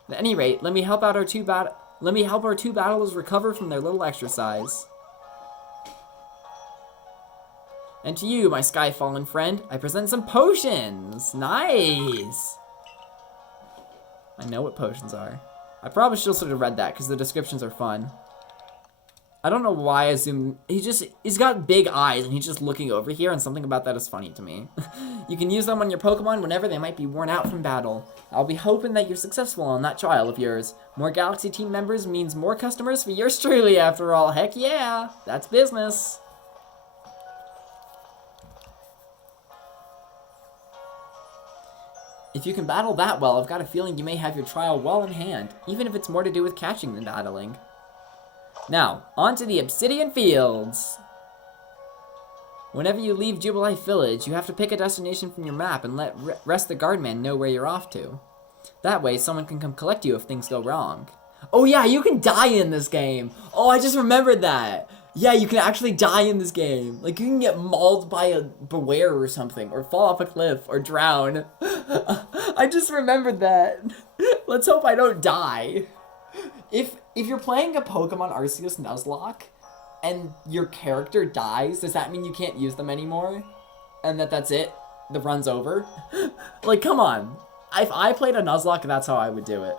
At any rate, let me help our two battlers recover from their little exercise. And to you, my sky-fallen friend, I present some potions. Nice. I know what potions are. I probably should have read that because the descriptions are fun. I don't know why I assume he's got big eyes and he's just looking over here, and something about that is funny to me. You can use them on your Pokemon whenever they might be worn out from battle. I'll be hoping that you're successful on that trial of yours. More Galaxy team members means more customers for yours truly, after all. Heck yeah, that's business. If you can battle that well, I've got a feeling you may have your trial well in hand, even if it's more to do with catching than battling. Now, on to the Obsidian Fields. Whenever you leave Jubilife Village, you have to pick a destination from your map and let Rest the Guardman know where you're off to. That way, someone can come collect you if things go wrong. Oh yeah, you can die in this game! Oh, I just remembered that! Yeah, you can actually die in this game. Like, you can get mauled by a beware or something, or fall off a cliff, or drown. I just remembered that. Let's hope I don't die. If you're playing a Pokemon Arceus Nuzlocke, and your character dies, does that mean you can't use them anymore? And that's it? The run's over? Like, come on. If I played a Nuzlocke, that's how I would do it.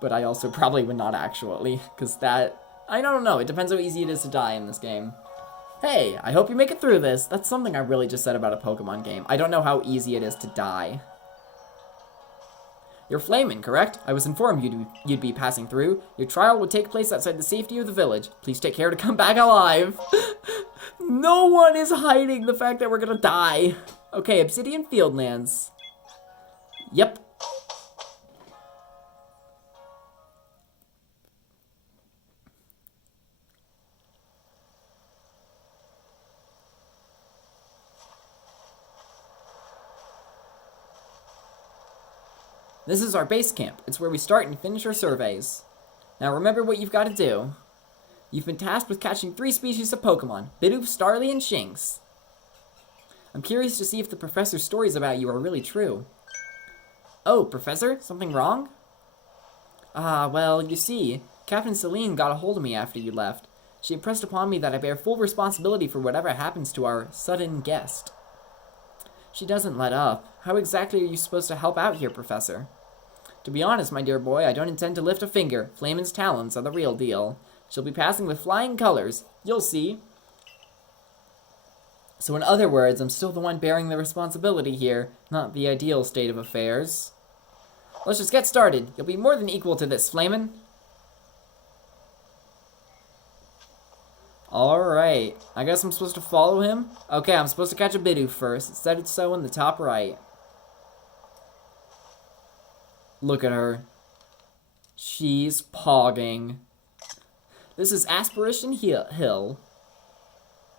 But I also probably would not actually, because I don't know, it depends how easy it is to die in this game. Hey, I hope you make it through this. That's something I really just said about a Pokemon game. I don't know how easy it is to die. You're Flamin', correct? I was informed you'd be passing through. Your trial would take place outside the safety of the village. Please take care to come back alive. No one is hiding the fact that we're gonna die. Okay, Obsidian Fieldlands. Yep. This is our base camp. It's where we start and finish our surveys. Now remember what you've got to do. You've been tasked with catching 3 species of Pokemon, Bidoof, Starly, and Shinx. I'm curious to see if the professor's stories about you are really true. Oh, Professor? Something wrong? Ah, well, you see, Captain Celine got a hold of me after you left. She impressed upon me that I bear full responsibility for whatever happens to our sudden guest. She doesn't let up. How exactly are you supposed to help out here, Professor? To be honest, my dear boy, I don't intend to lift a finger. Flamin's talents are the real deal. She'll be passing with flying colors. You'll see. So in other words, I'm still the one bearing the responsibility here, not the ideal state of affairs. Let's just get started. You'll be more than equal to this, Flamin. Alright, I guess I'm supposed to follow him? Okay, I'm supposed to catch a Bidoof first. It said so in the top right. Look at her. She's pogging. This is Aspiration Hill.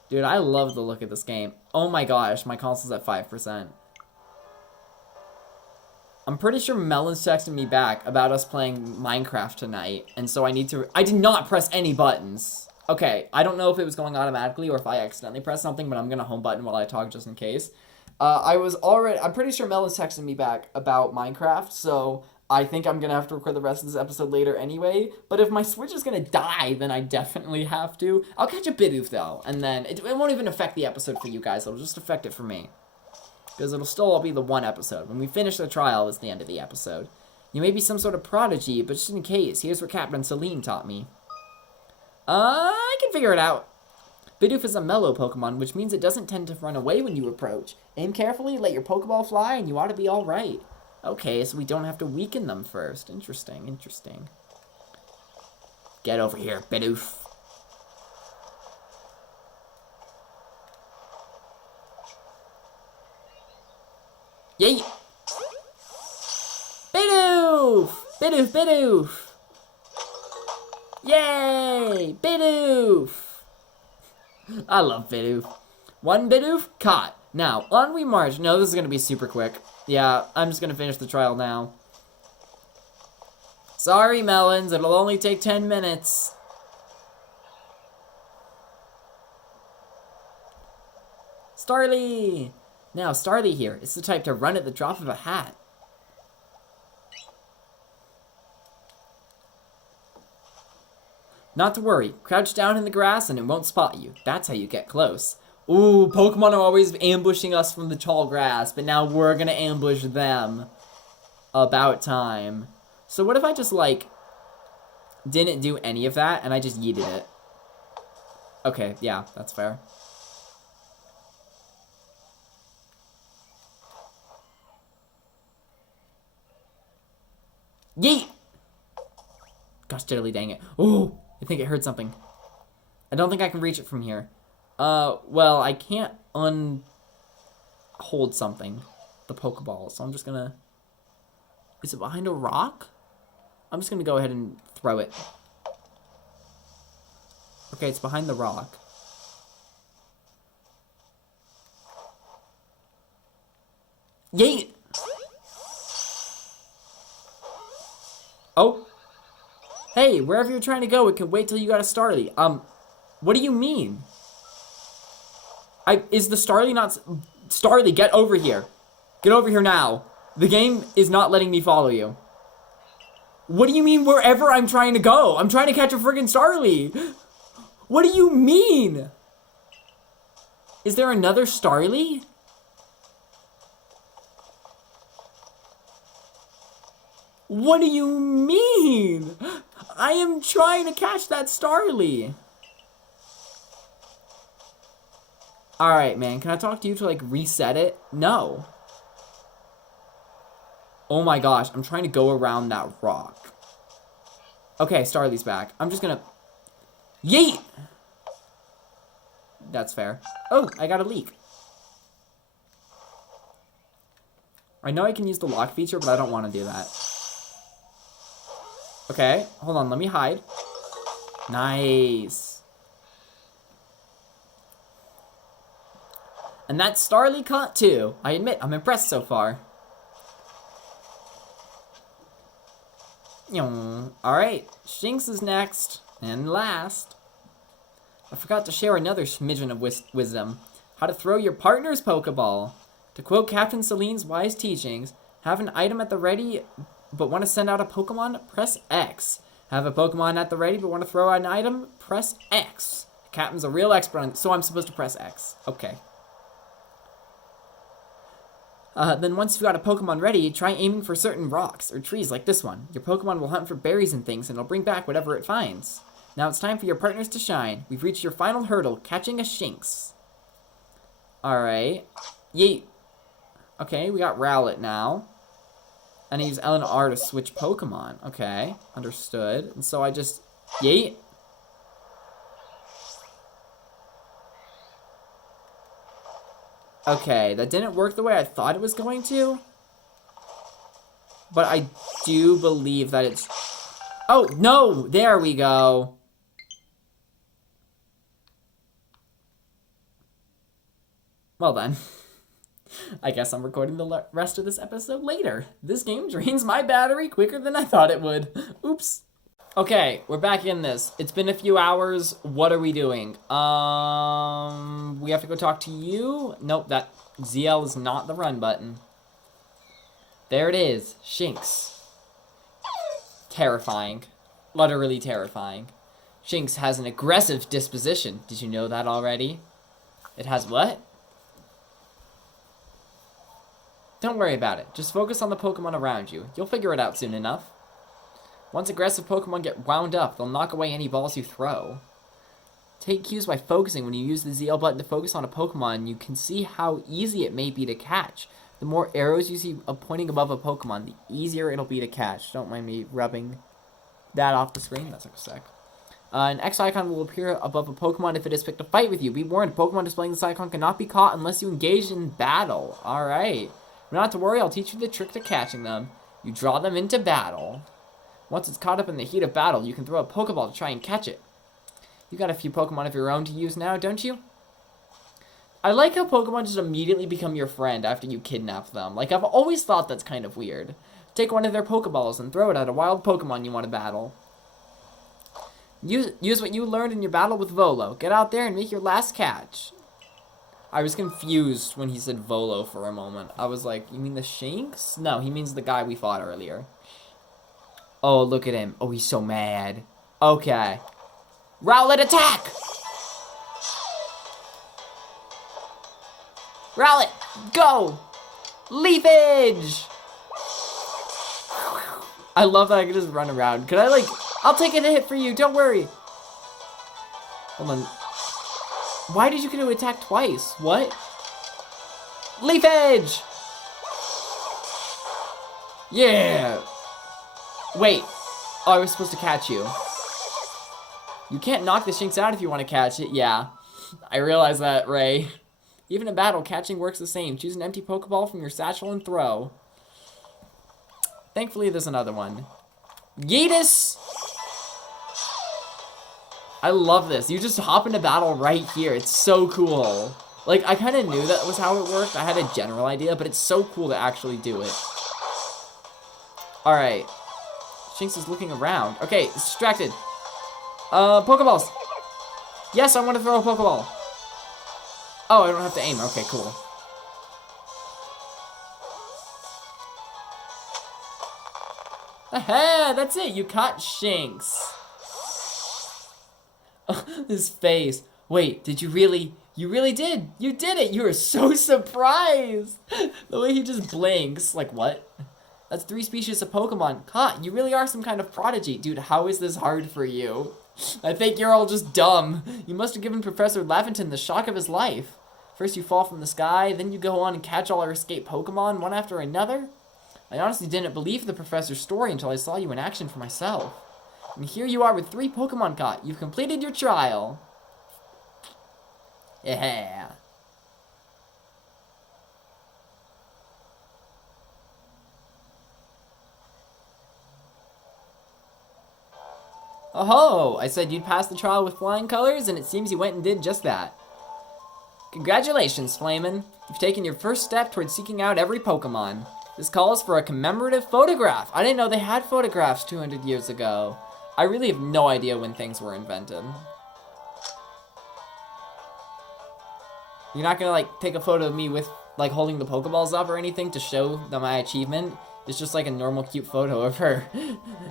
Dude, I love the look of this game. Oh my gosh, my console's at 5%. I'm pretty sure Melon's texting me back about us playing Minecraft tonight, and so I did not press any buttons. Okay, I don't know if it was going automatically or if I accidentally pressed something, but I'm gonna home button while I talk just in case. I'm pretty sure Melon's texting me back about Minecraft, so I think I'm gonna have to record the rest of this episode later anyway. But if my Switch is gonna die, then I definitely have to. I'll catch a Bidoof though, and then it won't even affect the episode for you guys, it'll just affect it for me. Because it'll still all be the one episode. When we finish the trial, it's the end of the episode. You may be some sort of prodigy, but just in case, here's what Captain Celine taught me. I can figure it out. Bidoof is a mellow Pokemon, which means it doesn't tend to run away when you approach. Aim carefully, let your Pokeball fly, and you ought to be alright. Okay, so we don't have to weaken them first. Interesting, interesting. Get over here, Bidoof. Yay! Bidoof! Bidoof, Bidoof! Yay! Bidoof! I love Bidoof. One Bidoof, caught. Now, on we march. No, this is going to be super quick. Yeah, I'm just going to finish the trial now. Sorry, Melons. It'll only take 10 minutes. Starly! Now, Starly here. It's the type to run at the drop of a hat. Not to worry. Crouch down in the grass and it won't spot you. That's how you get close. Ooh, Pokemon are always ambushing us from the tall grass, but now we're gonna ambush them. About time. So what if I just, like, didn't do any of that and I just yeeted it? Okay, yeah, that's fair. Yeet! Gosh diddly dang it. Ooh, I think it heard something. I don't think I can reach it from here. Well, I can't hold something. The Pokeball, so I'm just gonna... Is it behind a rock? I'm just gonna go ahead and throw it. Okay, it's behind the rock. Yeet! Oh. Hey, wherever you're trying to go, it can wait till you got a Starly. What do you mean? Is the Starly not... Starly, get over here. Get over here now. The game is not letting me follow you. What do you mean wherever I'm trying to go? I'm trying to catch a friggin' Starly. What do you mean? Is there another Starly? What do you mean? I am trying to catch that Starly. Alright, man. Can I talk to you to, like, reset it? No. Oh my gosh. I'm trying to go around that rock. Okay, Starly's back. I'm just gonna... Yeet! That's fair. Oh, I got a leak. I know I can use the lock feature, but I don't want to do that. Okay, hold on. Let me hide. Nice. And that's Starly caught too. I admit, I'm impressed so far. Alright, Shinx is next. And last. I forgot to share another smidgen of wisdom. How to throw your partner's Pokeball. To quote Captain Celine's wise teachings, have an item at the ready but want to send out a Pokemon? Press X. Have a Pokemon at the ready but want to throw out an item? Press X. Captain's a real expert on, so I'm supposed to press X. Okay. Then once you've got a Pokemon ready, try aiming for certain rocks or trees like this one. Your Pokemon will hunt for berries and things, and it'll bring back whatever it finds. Now it's time for your partners to shine. We've reached your final hurdle, catching a Shinx. Alright. Yeet. Okay, we got Rowlet now. And I use L and R to switch Pokemon. Okay, understood. And so I just... Yeet. Okay, that didn't work the way I thought it was going to. But I do believe that it's... Oh, no! There we go. Well then. I guess I'm recording the rest of this episode later. This game drains my battery quicker than I thought it would. Oops. Okay, we're back in this. It's been a few hours. What are we doing? We have to go talk to you? Nope, that ZL is not the run button. There it is. Shinx. Terrifying. Literally terrifying. Shinx has an aggressive disposition. Did you know that already? It has what? Don't worry about it. Just focus on the Pokemon around you. You'll figure it out soon enough. Once aggressive Pokemon get wound up, they'll knock away any balls you throw. Take cues by focusing. When you use the ZL button to focus on a Pokemon, you can see how easy it may be to catch. The more arrows you see pointing above a Pokemon, the easier it'll be to catch. Don't mind me rubbing that off the screen. That's like a sec. An X icon will appear above a Pokemon if it has picked a fight with you. Be warned, Pokemon displaying this icon cannot be caught unless you engage in battle. Alright. Not to worry, I'll teach you the trick to catching them. You draw them into battle. Once it's caught up in the heat of battle, you can throw a Pokeball to try and catch it. You got a few Pokemon of your own to use now, don't you? I like how Pokemon just immediately become your friend after you kidnap them. Like, I've always thought that's kind of weird. Take one of their Pokeballs and throw it at a wild Pokemon you want to battle. Use what you learned in your battle with Volo. Get out there and make your last catch. I was confused when he said Volo for a moment. I was like, you mean the Shinx? No, he means the guy we fought earlier. Oh, look at him. Oh, he's so mad. Okay. Rowlet, attack! Rowlet, go! Leafage! I love that I can just run around. Could I, like... I'll take a hit for you, don't worry. Hold on. Why did you get to attack twice? What? Leafage! Yeah! Wait. Oh, I was supposed to catch you. You can't knock the Shinx out if you want to catch it. Yeah. I realize that, Ray. Even in battle, catching works the same. Choose an empty Pokeball from your satchel and throw. Thankfully, there's another one. Yeetus! I love this. You just hop into battle right here. It's so cool. Like, I kind of knew that was how it worked. I had a general idea, but it's so cool to actually do it. Alright. Shinx is looking around. Okay, it's distracted. Pokeballs. Yes, I want to throw a Pokeball. Oh, I don't have to aim. Okay, cool. Aha, that's it. You caught Shinx. His face. Wait, did you really? You really did. You did it. You were so surprised. The way he just blinks. Like, what? That's 3 species of Pokemon caught. You really are some kind of prodigy. Dude, how is this hard for you? I think you're all just dumb. You must have given Professor Laventon the shock of his life. First you fall from the sky, then you go on and catch all our escaped Pokemon, one after another. I honestly didn't believe the professor's story until I saw you in action for myself. And here you are with 3 Pokemon caught. You've completed your trial. Yeah. Oh-ho! I said you'd pass the trial with flying colors, and it seems you went and did just that. Congratulations, Flamin'. You've taken your first step towards seeking out every Pokemon. This calls for a commemorative photograph. I didn't know they had photographs 200 years ago. I really have no idea when things were invented. You're not gonna, like, take a photo of me with, like, holding the Poké Balls up or anything to show that my achievement? It's just, like, a normal cute photo of her.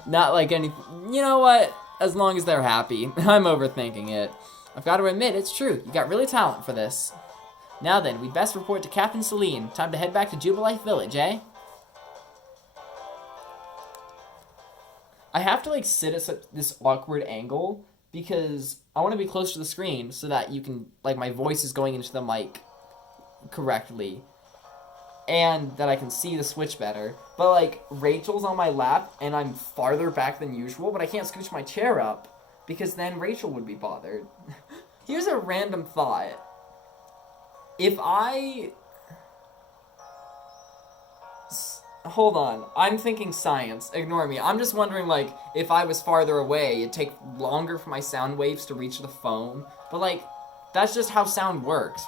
Not, like, any... You know what? As long as they're happy. I'm overthinking it. I've got to admit, it's true. You got really talent for this. Now then, we'd best report to Captain Celine. Time to head back to Jubilife Village, eh? I have to, like, sit at this awkward angle because I want to be close to the screen so that you can, like, my voice is going into the mic correctly and that I can see the Switch better. But, like, Rachel's on my lap and I'm farther back than usual, but I can't scooch my chair up because then Rachel would be bothered. Here's a random thought. If I... Hold on. I'm thinking science. Ignore me. I'm just wondering, like, if I was farther away, it'd take longer for my sound waves to reach the phone. But, like, that's just how sound works.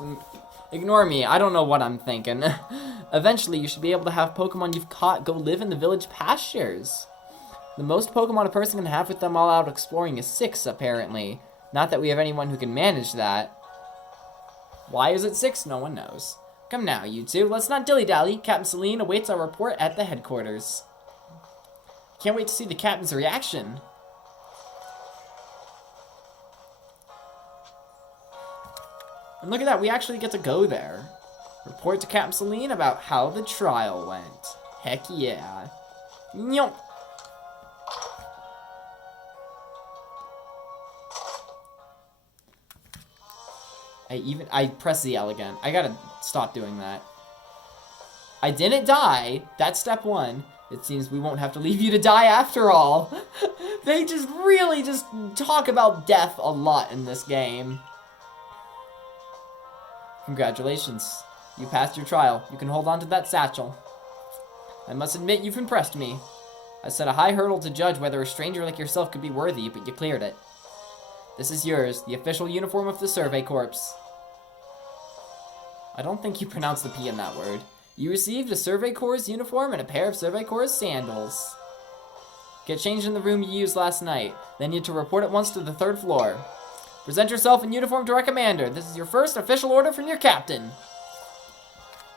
Ignore me. I don't know what I'm thinking. Eventually, you should be able to have Pokemon you've caught go live in the village pastures. The most Pokemon a person can have with them all out exploring is 6, apparently. Not that we have anyone who can manage that. Why is it 6? No one knows. Come now, you two. Let's not dilly-dally. Captain Celine awaits our report at the headquarters. Can't wait to see the captain's reaction. And look at that. We actually get to go there. Report to Captain Celine about how the trial went. Heck yeah. Nyonk. I pressed the L again. I gotta stop doing that. I didn't die. That's step 1. It seems we won't have to leave you to die after all. They just really just talk about death a lot in this game. Congratulations. You passed your trial. You can hold on to that satchel. I must admit you've impressed me. I set a high hurdle to judge whether a stranger like yourself could be worthy, but you cleared it. This is yours, the official uniform of the Survey Corps. I don't think you pronounced the P in that word. You received a Survey Corps uniform and a pair of Survey Corps sandals. Get changed in the room you used last night. Then you need to report at once to the 3rd floor. Present yourself in uniform to our commander. This is your first official order from your captain.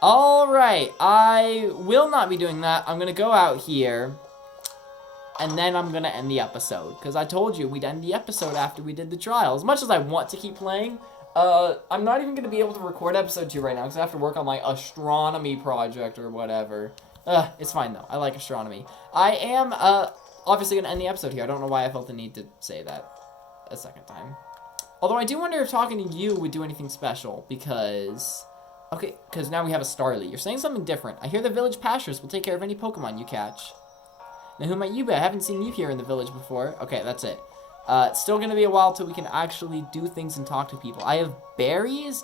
Alright, I will not be doing that. I'm gonna go out here. And then I'm going to end the episode. Because I told you we'd end the episode after we did the trial. As much as I want to keep playing, I'm not even going to be able to record episode 2 right now. Because I have to work on my astronomy project or whatever. It's fine though. I like astronomy. I am obviously going to end the episode here. I don't know why I felt the need to say that a second time. Although I do wonder if talking to you would do anything special. Because... Okay, because now we have a Starly. You're saying something different. I hear the village pastures will take care of any Pokemon you catch. Now, who might you be? I haven't seen you here in the village before. Okay, that's it. It's still going to be a while till we can actually do things and talk to people. I have berries,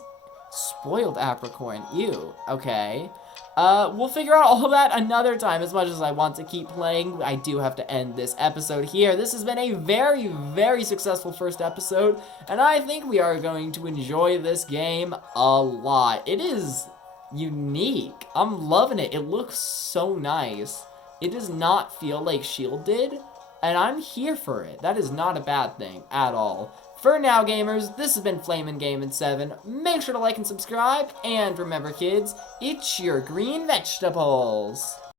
spoiled apricorn. Ew. Okay. We'll figure out all of that another time. As much as I want to keep playing, I do have to end this episode here. This has been a very, very successful first episode, and I think we are going to enjoy this game a lot. It is unique. I'm loving it. It looks so nice. It does not feel like Shield did, and I'm here for it. That is not a bad thing at all. For now, gamers, this has been Flamin' Gamin' 7. Make sure to like and subscribe, and remember, kids, it's your green vegetables.